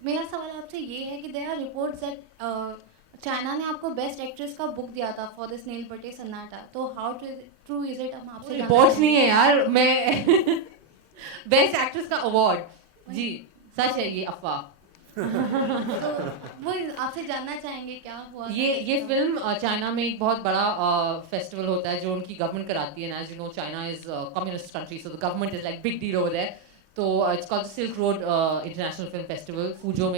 मेरा सवाल आपसे ये है कि there are reports that China ने आपको best actress का book दिया था for this नील बटे सन्नाटा. तो how true is it? हम आपसे रिपोर्ट्स नहीं है यार, मैं बेस्ट एक्ट्रेस का अवार्ड जी सच है ये अफवाह. तो वो आपसे जानना चाहेंगे क्या हुआ. ये फिल्म चाइना में एक बहुत बड़ा फेस्टिवल होता है जो उनकी गवर्नमेंट कराती है. As you know, China is communist country, so the government is like big deal over there. तो it's called Silk Road International Film Festival. Fuzhou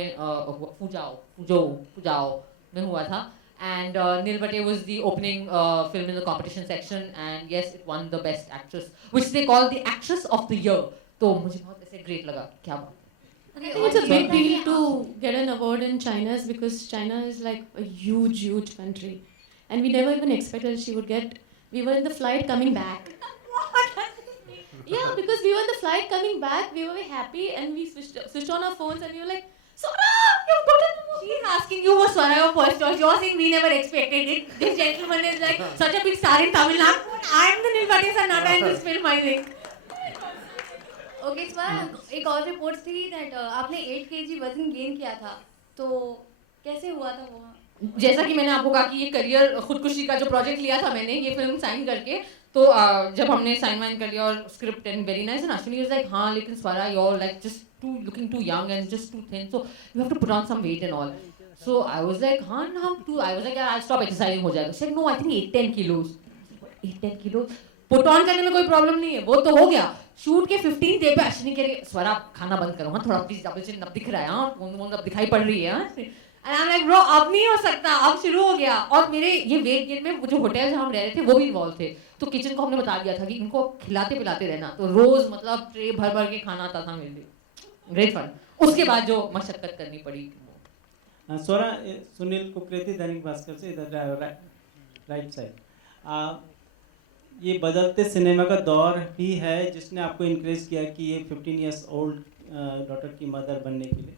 में हुआ था. And Nil Batte was the opening film in the competition section, and yes, it won the best actress, which they call the actress of the year. तो मुझे बहुत ऐसे great लगा. क्या बात. I think it's a big deal to get an award in China, because China is like a huge country, and we never even expected she would get. We were in the flight coming back. Yeah, because we were on the flight coming back, we were very happy and we switched on our phones and we were like, Swara, you've gotten the movie. She's asking you was Swara your first choice. You're saying we never expected it. This gentleman is like such a big star in Tamil Nadu. I'm the Nilbati Sannata in this film, I think. Okay Swara, एक और report थी that आपने 8 kg वजन gain किया था, तो कैसे हुआ था वो? जैसा कि मैंने आपको कहा कि ये करियर खुदकुशी का जो प्रोजेक्ट लिया था मैंने ये फिल्म साइन करके, तो जब हमने साइन वाइन कर लिया और script and very nice and Ashwini was like हाँ लेकिन Swara you are like just too looking too young and just too thin so you have to put on some weight and all. So I was like हाँ हम टू I was like I stop exercising हो जाएगा. She no I think 8-10 kilos. 8-10 kilo put on करने में कोई problem नहीं है, वो तो हो गया. शूट के 15 डे पे अश्विनी कह रही है स्वरा खाना बंद करो हाँ थोड़ा प्लीज डबल चिन अब दिख रहा है हाँ अब दिखाई पड़ रही है हाँ. And I'm like, bro, अब नहीं हो सकता, अब शुरू हो गया. और मेरे ये वेट गेन में जो होटल जहाँ हम रह रहे थे वो भी इन्वॉल्व थे, तो किचन को हमने बता दिया था कि इनको खिलाते पिलाते रहना, तो रोज मतलब ट्रे भर भर के खाना आता था मेरे लिए. Great fun. उसके बाद जो मशक्कत करनी पड़ी. स्वरा, सुनील कुकरेती, दैनिक भास्कर से, इधर राइट साइड. ये बदलते सिनेमा का दौर भी है जिसने आपको इनकरेज किया कि ये 15 years old डॉटर की मदर बनने के लिए.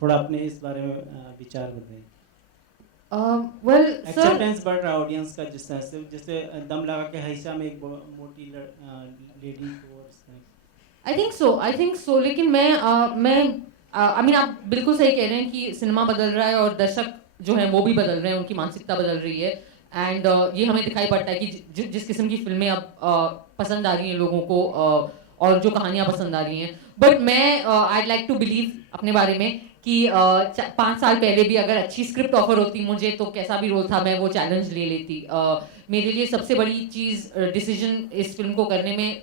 थोड़ा अपने इस बारे में विचार बताइए. वेल एक्सेप्टेंस बढ़ रहा है ऑडियंस का जिस तरह से, जैसे दम लगा के हईशा में एक मोटी लेडी को. आई थिंक सो लेकिन मैं आई मीन आप बिल्कुल सही कह रहे हैं कि सिनेमा बदल रहा है और दर्शक जो है वो भी बदल रहे हैं, उनकी मानसिकता बदल रही है. एंड ये हमें दिखाई पड़ता है कि जिस किस्म की फिल्में अब पसंद आ रही हैं लोगों को और जो कहानियाँ पसंद आ रही हैं. बट मैं आई लाइक टू बिलीव अपने बारे में कि 5 साल पहले भी अगर अच्छी स्क्रिप्ट ऑफर होती मुझे तो कैसा भी रोल था मैं वो चैलेंज ले लेती. मेरे लिए सबसे बड़ी चीज़ डिसीजन इस फिल्म को करने में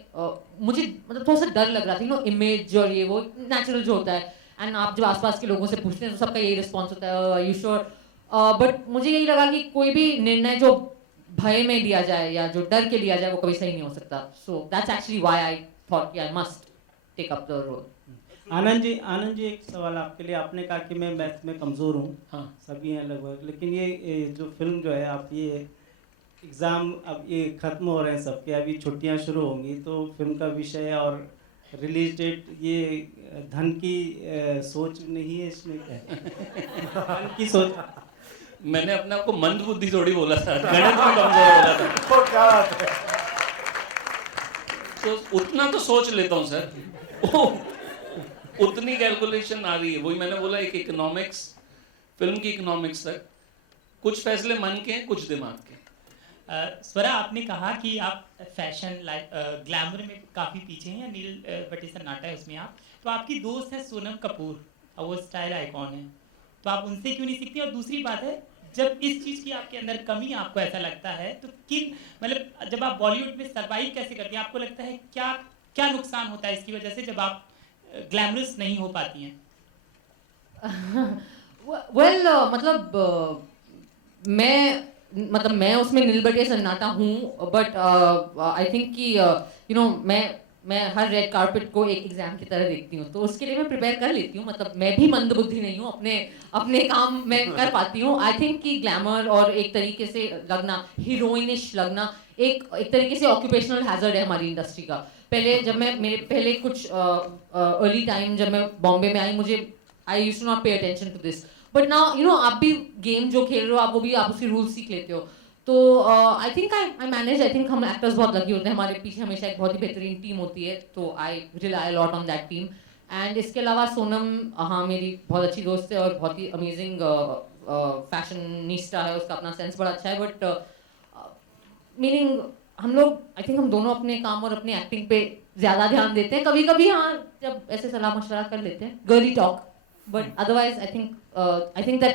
मुझे मतलब थोड़ा सा डर लग रहा था. इमेज और ये वो नेचुरल जो होता है एंड आप जब आसपास के लोगों से पूछते हैं तो सबका यही रिस्पॉन्स होता है यू श्योर. बट मुझे यही लगा कि कोई भी निर्णय जो भय में लिया जाए या जो डर के लिया जाए वो कभी सही नहीं हो सकता. So that's actually why I thought कि I must take up the role. Anand ji एक सवाल आपके लिए. आपने कहा कि मैं मैथ में कमज़ोर हूँ. हाँ सभी हैं लगभग, लेकिन ये जो फिल्म जो है आप ये एग्ज़ाम अब ये ख़त्म हो रहे हैं सबके, अभी छुट्टियाँ शुरू होंगी, तो फिल्म का विषय और रिलीज डेट ये धन की सोच नहीं है इसमें क्या? धन की सोच. मैंने अपने आप को मंद बुद्धि थोड़ी बोला था, गणित में कमजोर बोला था. तो उतना तो सोच लेता हूँ सर, उतनी कैलकुलेशन आ रही है. वही मैंने बोला एक इकोनॉमिक्स, फिल्म की इकोनॉमिक्स तक कुछ फैसले मन के हैं कुछ दिमाग के. स्वरा, आपने कहा कि आप फैशन लाइफ ग्लैमर में काफ़ी पीछे हैं, नील बटे सन्नाटा है उसमें आप, तो आपकी दोस्त है सोनम कपूर, वो स्टाइल आइकॉन है, तो आप उनसे क्यों नहीं सीखती? और दूसरी बात है, जब इस चीज़ की आपके अंदर कमी आपको ऐसा लगता है तो किन मतलब जब आप बॉलीवुड में सर्वाइव कैसे करती हैं? आपको लगता है क्या क्या नुकसान होता है इसकी वजह से जब आप ग्लैमरस नहीं हो पाती हैं? मैं उसमें नीलबटे सन्नाटा हूँ, बट आई थिंक कि मैं हर रेड कार्पेट को एक एग्जाम की तरह देखती हूँ, तो उसके लिए मैं प्रिपेयर कर लेती हूँ. मतलब मैं भी मंदबुद्धि नहीं हूँ, अपने काम मैं कर पाती हूँ. आई थिंक कि ग्लैमर और एक तरीके से लगना, हीरोइनिश लगना एक तरीके से ऑक्यूपेशनल हैजर्ड है हमारी इंडस्ट्री का. पहले जब मेरे पहले कुछ अर्ली टाइम जब मैं बॉम्बे में आई, I used to not pay attention to this, but now आप भी गेम जो खेल रहे हो आप वो भी आप उसके रूल्स सीख लेते हो. तो आई think I manage. I think हम एक्टर्स बहुत लकी होते हैं, हमारे पीछे हमेशा एक बहुत ही बेहतरीन टीम होती है, तो I rely lot on that team. And इसके अलावा सोनम हाँ मेरी बहुत अच्छी दोस्त है और बहुत ही अमेजिंग फैशनिस्टा है, उसका अपना सेंस बड़ा अच्छा है. बट मीनिंग हम लोग आई थिंक हम दोनों अपने काम और अपनी एक्टिंग पे ज़्यादा ध्यान देते हैं. कभी कभी हाँ जब ऐसे सलाह मशवरा कर लेते हैं, girly talk, but otherwise I think that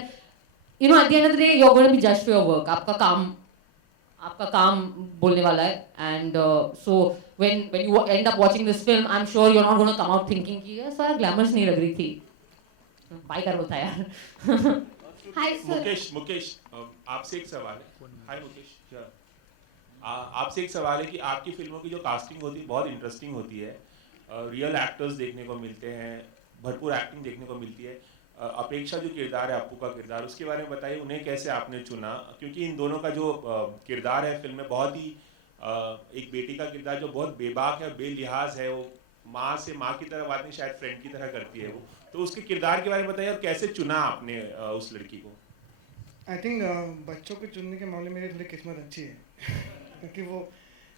at the end of the day you are going to be judged for your work. आपका काम बोलने वाला है. And so when you end up watching this film I am sure you are not gonna come out thinking कि ये सारा glamorous नहीं लग रही थी. बाय कर होता यार. Hi sir. मुकेश आपसे एक सवाल है. हाय मुकेश, आपसे एक सवाल है कि आपकी फिल्मों की जो कास्टिंग होती है बहुत इंटरेस्टिंग होती है. रियल एक्टर्स देखने को मिलते हैं, भरपूर एक्टिंग देखने को मिलती है. अपेक्षा जो किरदार है अप्पू का किरदार, उसके बारे में बताइए, उन्हें कैसे आपने चुना? क्योंकि इन दोनों का जो किरदार है फिल्म में बहुत ही एक बेटी का किरदार जो बहुत बेबाक है, बेलिहाज है, वो माँ से माँ की तरह बात नहीं, शायद फ्रेंड की तरह करती है वो, तो उसके किरदार के बारे में बताइए और कैसे चुना आपने उस लड़की को? आई थिंक बच्चों को चुनने के मामले में मेरी थोड़ी किस्मत अच्छी है क्योंकि वो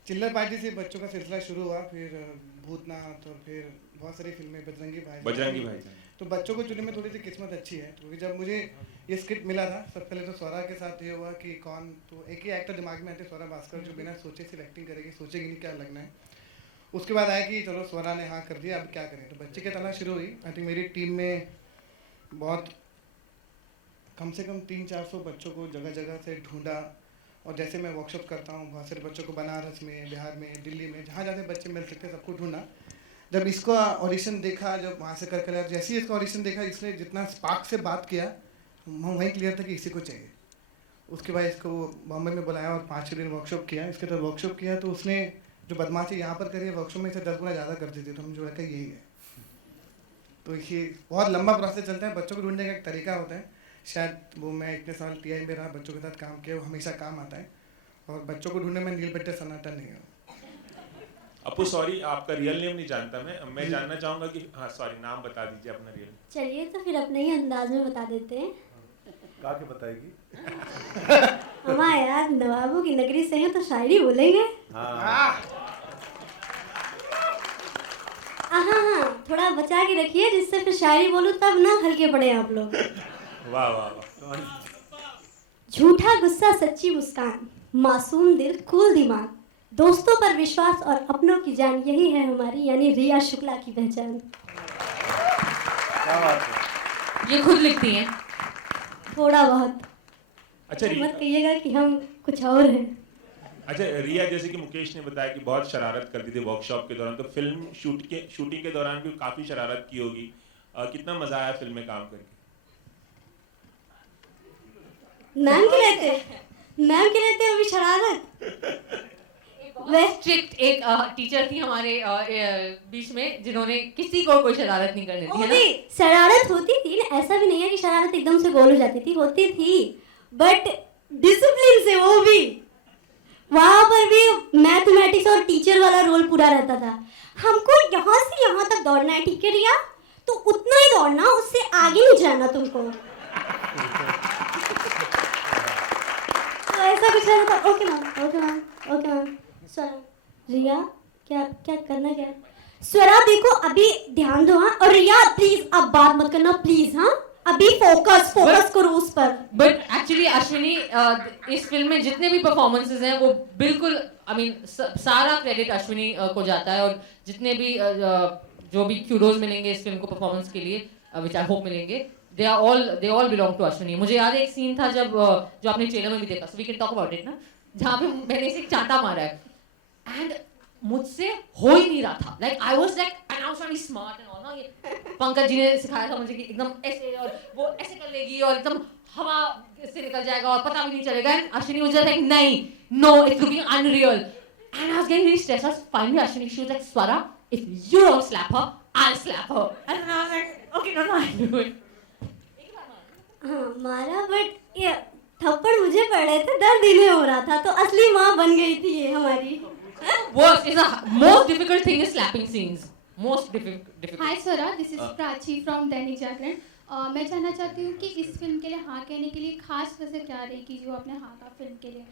चिल्लर पार्टी से बच्चों का सिलसिला शुरू हुआ, फिर भूतनाथ और फिर बहुत सारी फिल्में, बजरंगी भाई, तो बच्चों को चुनने में थोड़ी सी किस्मत अच्छी है। क्योंकि जब मुझे ये स्क्रिप्ट मिला था, सब पहले तो स्वरा के साथ ये हुआ कि कौन, तो एक ही एक्टर दिमाग में आते, स्वरा भास्कर, जो बिना सोचे सिर्फ एक्टिंग करेगी, सोचेगी नहीं क्या लगना है। उसके बाद आया कि चलो स्वरा ने हाँ कर दिया, अब क्या करें, तो बच्चे की तलाश शुरू हुई। आई थिंक मेरी टीम में बहुत कम से कम 300-400 बच्चों को जगह जगह से ढूंढा, और जैसे मैं वर्कशॉप करता हूँ बहुत सारे बच्चों को बनारस में, बिहार में, दिल्ली में, जहाँ जहाँ से बच्चे मिल सकते सबको ढूंढा। जब इसको ऑडिशन देखा, जब वहाँ से कर जैसे ही इसका ऑडिशन देखा, इसने जितना स्पार्क से बात किया, वहीं क्लियर था कि इसी को चाहिए। उसके बाद इसको बॉम्बे में बुलाया और 5 दिन वर्कशॉप किया। इसके बाद वर्कशॉप किया तो उसने जो बदमाशी यहाँ पर करी है, वर्कशॉप में से 10 गुना ज़्यादा कर दी थी, तो मुझे लगा यही है। तो ये बहुत लंबा प्रोसेस चलता है, बच्चों को ढूंढने का एक तरीका होता है। शायद वो मैं इतने साल टीआई में रहा, बच्चों के साथ काम किया, वो हमेशा काम आता है, और बच्चों को ढूंढने में नील बट्टे सन्नाटा नहीं है। अपू सॉरी, आपका रियल नेम नहीं जानता मैं जानना चाहूँगा कि, हाँ सॉरी, नाम बता दीजिए अपना रियल। चलिए तो फिर अपने ही अंदाज में बता देते हैं। गा के बताएगी? अम्मा यार, नवाबों की नगरी से हैं तो शायरी बोलेंगे। हाँ, थोड़ा बचा के रखिए, जिससे फिर शायरी बोलूं तब ना हल्के पड़े आप लोग। वाह वाह वाह। झूठा गुस्सा, सच्ची मुस्कान, मासूम दिल, कूल दिमाग, दोस्तों पर विश्वास और अपनों की जान, यही है हमारी यानी रिया शुक्ला की पहचान। क्या बात है। ये खुद लिखती हैं? थोड़ा बहुत। अच्छा, मत कहिएगा कि हम कुछ और हैं। अच्छा रिया, जैसे कि मुकेश ने बताया कि बहुत शरारत करती थी वर्कशॉप के दौरान, तो फिल्म शूटिंग के दौरान भी काफ़ी शरारत की होगी। कितना मजा आया फिल्म में काम करके? मैम के रहते अभी शरारत। स्ट्रिक्ट एक टीचर थी हमारे बीच में, जिन्होंने किसी को कोई शरारत नहीं करने दी, है ना? शरारत होती थी ना, ऐसा भी नहीं है कि शरारत एकदम से गोल हो जाती थी, होती थी, बट डिसिप्लिन से। वो भी वहाँ पर भी मैथमेटिक्स और टीचर वाला रोल पूरा रहता था। हमको यहाँ से यहाँ तक दौड़ना है, ठीक है रिया, तो उतना ही दौड़ना, उससे आगे नहीं जाना तुमको। तो ऐसा कुछ रहता था। Okay ma'am. स्वरा, रिया क्या करना क्या है? स्वरा देखो, अभी ध्यान दो, हाँ, और रिया प्लीज अब बात मत करना प्लीज, हाँ, अभी फोकस करो उस पर। बट एक्चुअली अश्विनी, इस फिल्म में जितने भी परफॉर्मेंसेस हैं वो बिल्कुल सारा क्रेडिट अश्विनी को जाता है, और जितने भी जो भी क्यूडोज मिलेंगे इस फिल्म को परफॉर्मेंस के लिए, विच आई होप मिलेंगे, they all belong to Ashwini. मुझे याद है एक सीन था जब जो आपने ट्रेलर में भी देखा, so we can talk about it ना, जहाँ पे मैंने इसे चांटा मारा है, एंड मुझसे हो ही नहीं रहा था। Like I was like, and I was very smart and all ना, ये पंकज जी ने सिखाया था मुझे कि एकदम ऐसे, और वो ऐसे कर लेगी और एकदम हवा से निकल जाएगा और पता भी नहीं चलेगा। एंड अश्विनी वाज लाइक नहीं, no, it's looking unreal, and I was getting very stressed. Finally Ashwini, she was like, Swara, if you don't slap her, I'll slap her. And I was like, okay, no, I'll do it. हाँ मारा, but ये थप्पड़ मुझे पड़ रहे थे, दर्द इन्हें हो रहा था, तो असली माँ बन गई थी ये हमारी। Worst is the most difficult thing is slapping scenes. Most difficult. Hi Swara, this is Prachi from Dainik Jagran. मैं जानना चाहती हूँ कि इस फिल्म के लिए हाँ कहने के लिए खास वजह क्या रहेगी जो आपने हाँ कहा फिल्म के लिए?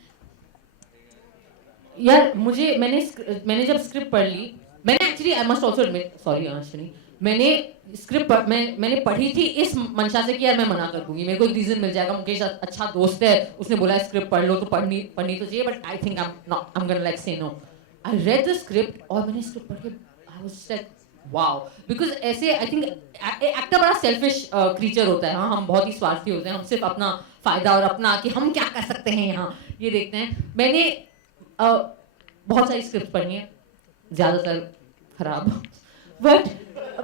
यार मुझे मैंने जब स्क्रिप्ट पढ़ ली, मैंने actually I must also admit, sorry Ashwini, मैंने स्क्रिप्ट मैंने पढ़ी थी इस मंशा से कि यार मैं मना कर दूंगी, मेरे को एक रीजन मिल जाएगा, मुकेश अच्छा दोस्त है, उसने बोला स्क्रिप्ट पढ़ लो तो पढ़नी तो चाहिए, but I think I am gonna like say no. I read the script और मैंने स्क्रिप्ट पढ़ के I was like wow, because ऐसे आई थिंक एक्टर बड़ा सेल्फिश क्रीचर होता है, हाँ हम बहुत ही स्वार्थी होते हैं, हम सिर्फ अपना फायदा और अपना कि हम क्या कर सकते हैं यहाँ ये देखते हैं। मैंने बहुत सारी स्क्रिप्ट पढ़ी है, ज़्यादातर खराब, बट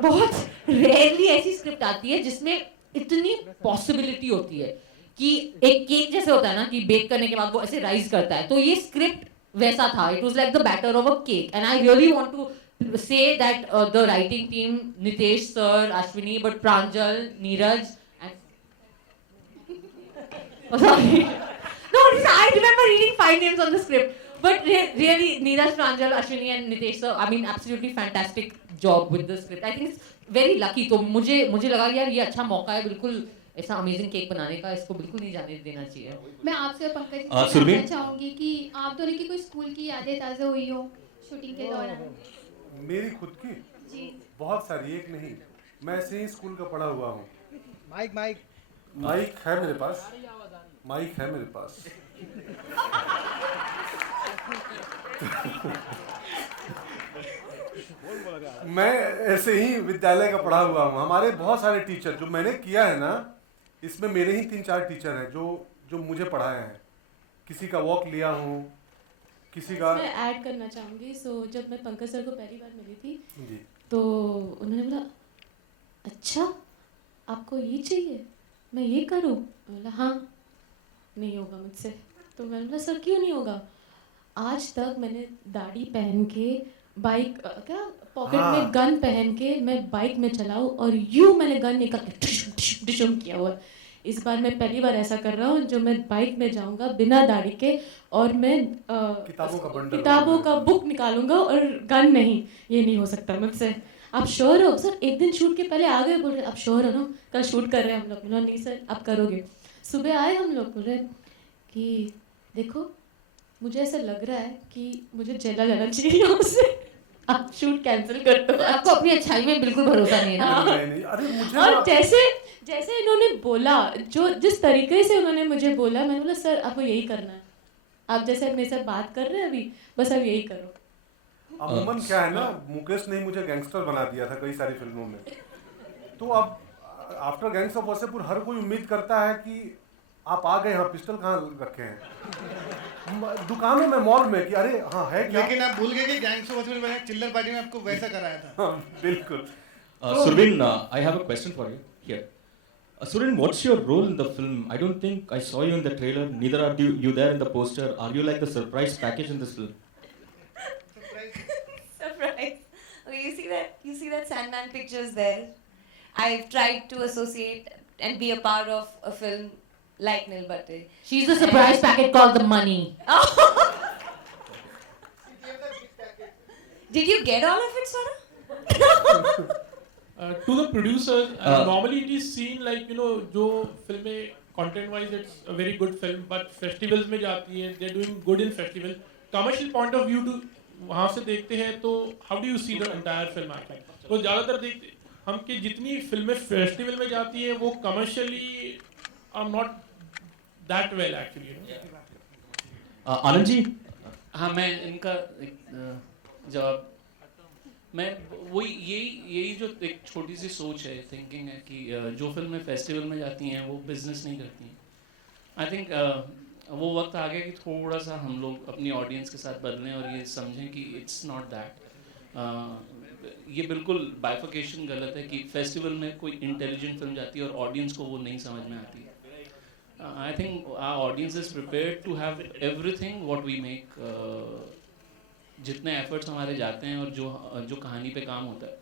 बहुत रेयरली ऐसी स्क्रिप्ट आती है जिसमें इतनी पॉसिबिलिटी होती है कि एक केक जैसे होता है ना कि बेक करने के बाद वो ऐसे राइज करता है, तो ये स्क्रिप्ट वैसा था, it was like the batter of a cake, and I really want to say that the writing team, Nitesh sir, Ashwini, but Pranjal, Neeraj, and oh, sorry, no, I remember reading 5 names on the script. But really, Neeraj Pranjal, Ashwini and Nitesh sir, I mean, absolutely fantastic job with the script. I think it's very lucky. तो मुझे लगा यार ये अच्छा मौका है बिल्कुल ऐसा अमेजिंग केक बनाने का, इसको बिल्कुल नहीं जाने देना चाहिए. मैं आपसे और पंकज जी से जानना चाहूंगी कि आप दोनों की कोई स्कूल की यादें ताज़ा हुई हो शूटिंग के दौरान. मेरी खुद की जी बहुत सारी, एक नहीं. मैं ऐसे ही स्कूल का पढ़ा हुआ हूँ. माइक है मेरे पास, माइक है मेरे पास. मैं ऐसे ही विद्यालय का पढ़ा हुआ हूँ. हमारे बहुत सारे टीचर जो मैंने किया है ना, इसमें मेरे ही 3-4 टीचर हैं जो मुझे पढ़ाए हैं. किसी का वॉक लिया हूँ, किसी का. मैं ऐड करना चाहूँगी. सो जब मैं पंकज सर को पहली बार मिली थी जी, तो उन्होंने बोला अच्छा आपको ये चाहिए, मैं ये करूँ. बोला हाँ, नहीं होगा मुझसे. तो मैंने बोला सर क्यों नहीं होगा. आज तक मैंने दाढ़ी पहन के बाइक क्या पॉकेट में गन पहन के मैं बाइक में चलाऊँ और यूँ मैंने गन निकाल के डिशुम किया हुआ. इस बार मैं पहली बार ऐसा कर रहा हूँ जो मैं बाइक में जाऊँगा बिना दाढ़ी के और मैं किताबों का बुक निकालूंगा और गन नहीं. ये नहीं हो सकता मुझसे. आप श्योर हो सर? एक दिन शूट के पहले आ गए, बोल रहे आप श्योर हो ना कल शूट कर रहे हैं हम लोग. बोला नहीं सर आप करोगे. सुबह आए हम लोग, बोल रहे कि देखो मुझे ऐसा लग रहा है कि मुझे चला जाना चाहिए यहाँ से, आप शूट कैंसिल कर दो. आपको अपनी अच्छाई में बिल्कुल भरोसा नहीं है ना. अरे मुझे और जैसे इन्होंने बोला, जो जिस तरीके से उन्होंने मुझे बोला, मैंने बोला सर आपको यही करना है. आप जैसे मेरे साथ बात कर रहे हैं अभी, बस अब यही करो. अमूमन क्या है ना, मुकेश ने मुझे गैंगस्टर बना दिया था कई सारी फिल्मों में. तो अब आफ्टर गैंग्स ऑफ वासेपुर हर कोई उम्मीद करता है कि आप आ गए, हाँ पिस्टल कहाँ रखे हैं दुकानों में, मॉल में, कि अरे हाँ है क्या. लेकिन आप भूल गए कि गैंग्स ऑफ वासेपुर में चिल्लर पार्टी में आपको वैसा कराया था. हाँ बिल्कुल. Survin, I have a question for you here. Survin, what's your role in the film? I don't think I saw you in the trailer. Neither are you there in the poster. Are you like the surprise package in this film? Surprise. Okay, you see that Sandman pictures there. I've tried to associate and be a part of a film like Nil Bhatte. She's the surprise packet called the money. Did you get all of it, Sora? To the producers, normally it is seen like, you know, जो फिल्में content wise it's a very good film, but festivals में जाती हैं, they're doing good in festival. Commercial point of view to वहाँ से देखते हैं तो how do you see the entire film actually? तो ज़्यादातर देखते हम कि जितनी फिल्में फेस्टिवल में जाती हैं वो commercially are not that well actually. Anand ji. हाँ, मैं इनका जवाब, मैं वही यही जो एक छोटी सी सोच है, थिंकिंग है कि जो फिल्में फेस्टिवल में जाती हैं वो बिजनेस नहीं करती हैं. आई थिंक वो वक्त आ गया कि थोड़ा सा हम लोग अपनी ऑडियंस के साथ बदलें और ये समझें कि इट्स नॉट दैट. ये बिल्कुल बाइफिकेशन गलत है कि फेस्टिवल में कोई इंटेलिजेंट फिल्म जाती है और ऑडियंस को वो नहीं समझ में आती है. I think our audience is prepared to have everything what we make. जितने एफर्ट्स हमारे जाते हैं और जो कहानी पे काम होता है.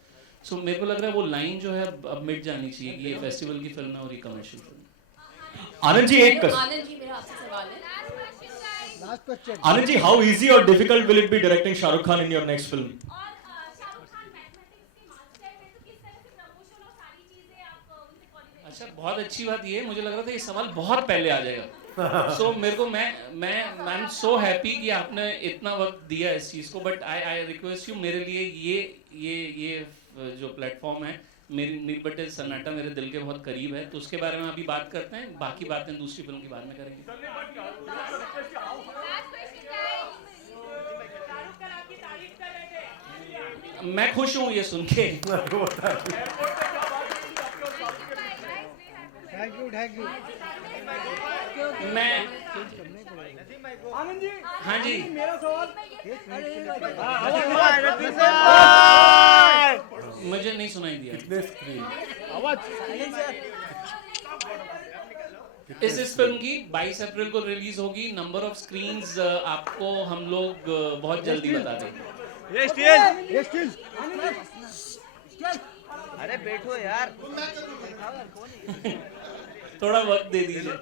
सो मेरे को लग रहा है वो लाइन जो है अब मिट जानी चाहिए कि ये फेस्टिवल की फिल्म है और ये कमर्शियल फिल्म. आनंद जी एक आनंद जी मेरा आपसे सवाल है. Anand ji, how easy or difficult will it be directing Shahrukh Khan in your next film? अच्छा, बहुत अच्छी बात ये है, मुझे लग रहा था ये सवाल बहुत पहले आ जाएगा. सो मेरे को मैं आई एम सो हैप्पी कि आपने इतना वक्त दिया इस चीज़ को. बट आई रिक्वेस्ट यू, मेरे लिए ये जो प्लेटफॉर्म है, मेरी नील बट्टे सन्नाटा मेरे दिल के बहुत करीब है. तो उसके बारे में अभी बात करते हैं, बाकी बातें दूसरी फिल्म की बाद में करेंगे. मैं खुश हूँ ये सुन के. Thank you. मैं आनंद जी. हाँ जी. मेरा सवाल. मुझे नहीं सुनाई दिया. इस फिल्म की 22 अप्रैल को रिलीज होगी. नंबर ऑफ स्क्रीन्स आपको हम लोग बहुत जल्दी बता देंगे. ये स्टिल. अरे बैठो यार. थोड़ा वक्त दे दीजिए.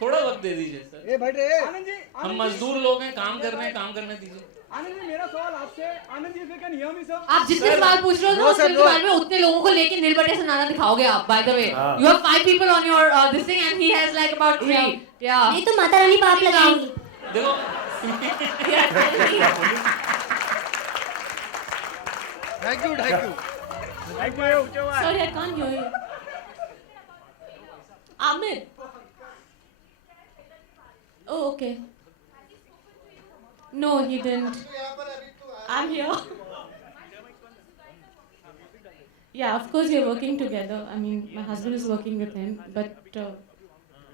थोड़ा वक्त दे दीजिए सर। ए बैठ रे आनंद जी, हम मजदूर लोग हैं, काम कर रहे हैं, काम करने दीजिए। आनंद जी मेरा सवाल आपसे, Anand ji if can hear me sir. आप जितने सवाल पूछ रहे हो ना उसके बारे में उतने लोगों को लेके नील बटे से नाना दिखाओगे आप। By the way you have 5 people on your this thing and he has like about 3. Yeah. ये तो माता रानी पाप लगाएंगी। देखो thank you Sorry, I can't hear you. Amir. Oh, okay. No, he didn't. I'm here. Yeah, of course we're working together. I mean, my husband is working with him, but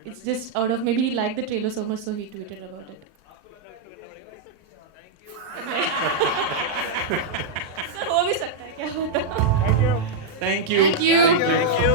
it's just out of maybe he liked the trailer so much, so he tweeted about it. Sir, हो भी सकता है क्या होता? Thank you. Thank you. Thank you.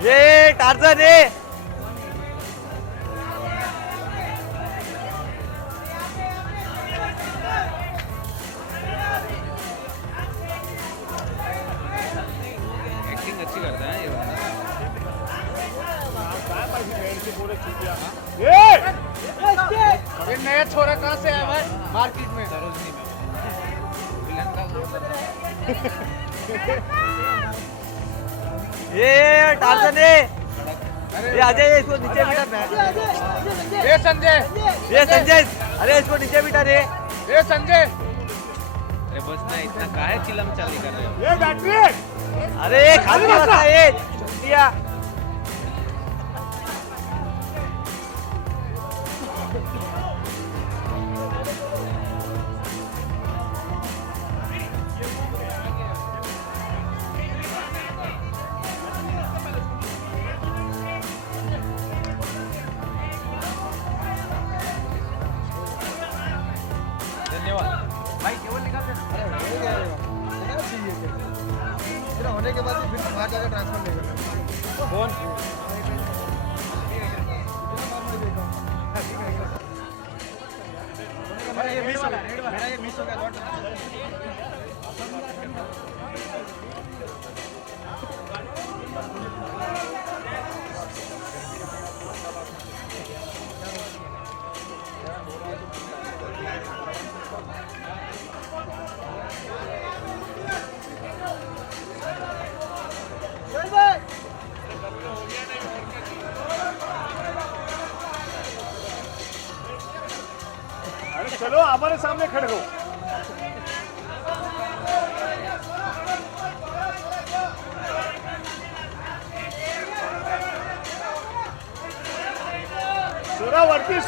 ये torsion है। Acting अच्छी करता है ये बंदा। ये नया छोरा कहाँ से आया भाई? मार्केट में। सरोजनी में विलन का ये टार्जन है। ये अजय इसको नीचे बिठा। ये संजय। अरे इसको नीचे बिठा रे। ये संजय। अरे बस ना इतना काहे चिल्लम चाली कर रहे हो? ये बैटरी। अरे ये खाली बस है ये। दिया। होने के बाद फिर बाहर जाकर ट्रांसफर नहीं करना। कौन? ये मिस हो गया, मेरा ये मिस हो गया। चलो हमारे सामने खड़े हो। सोरावरती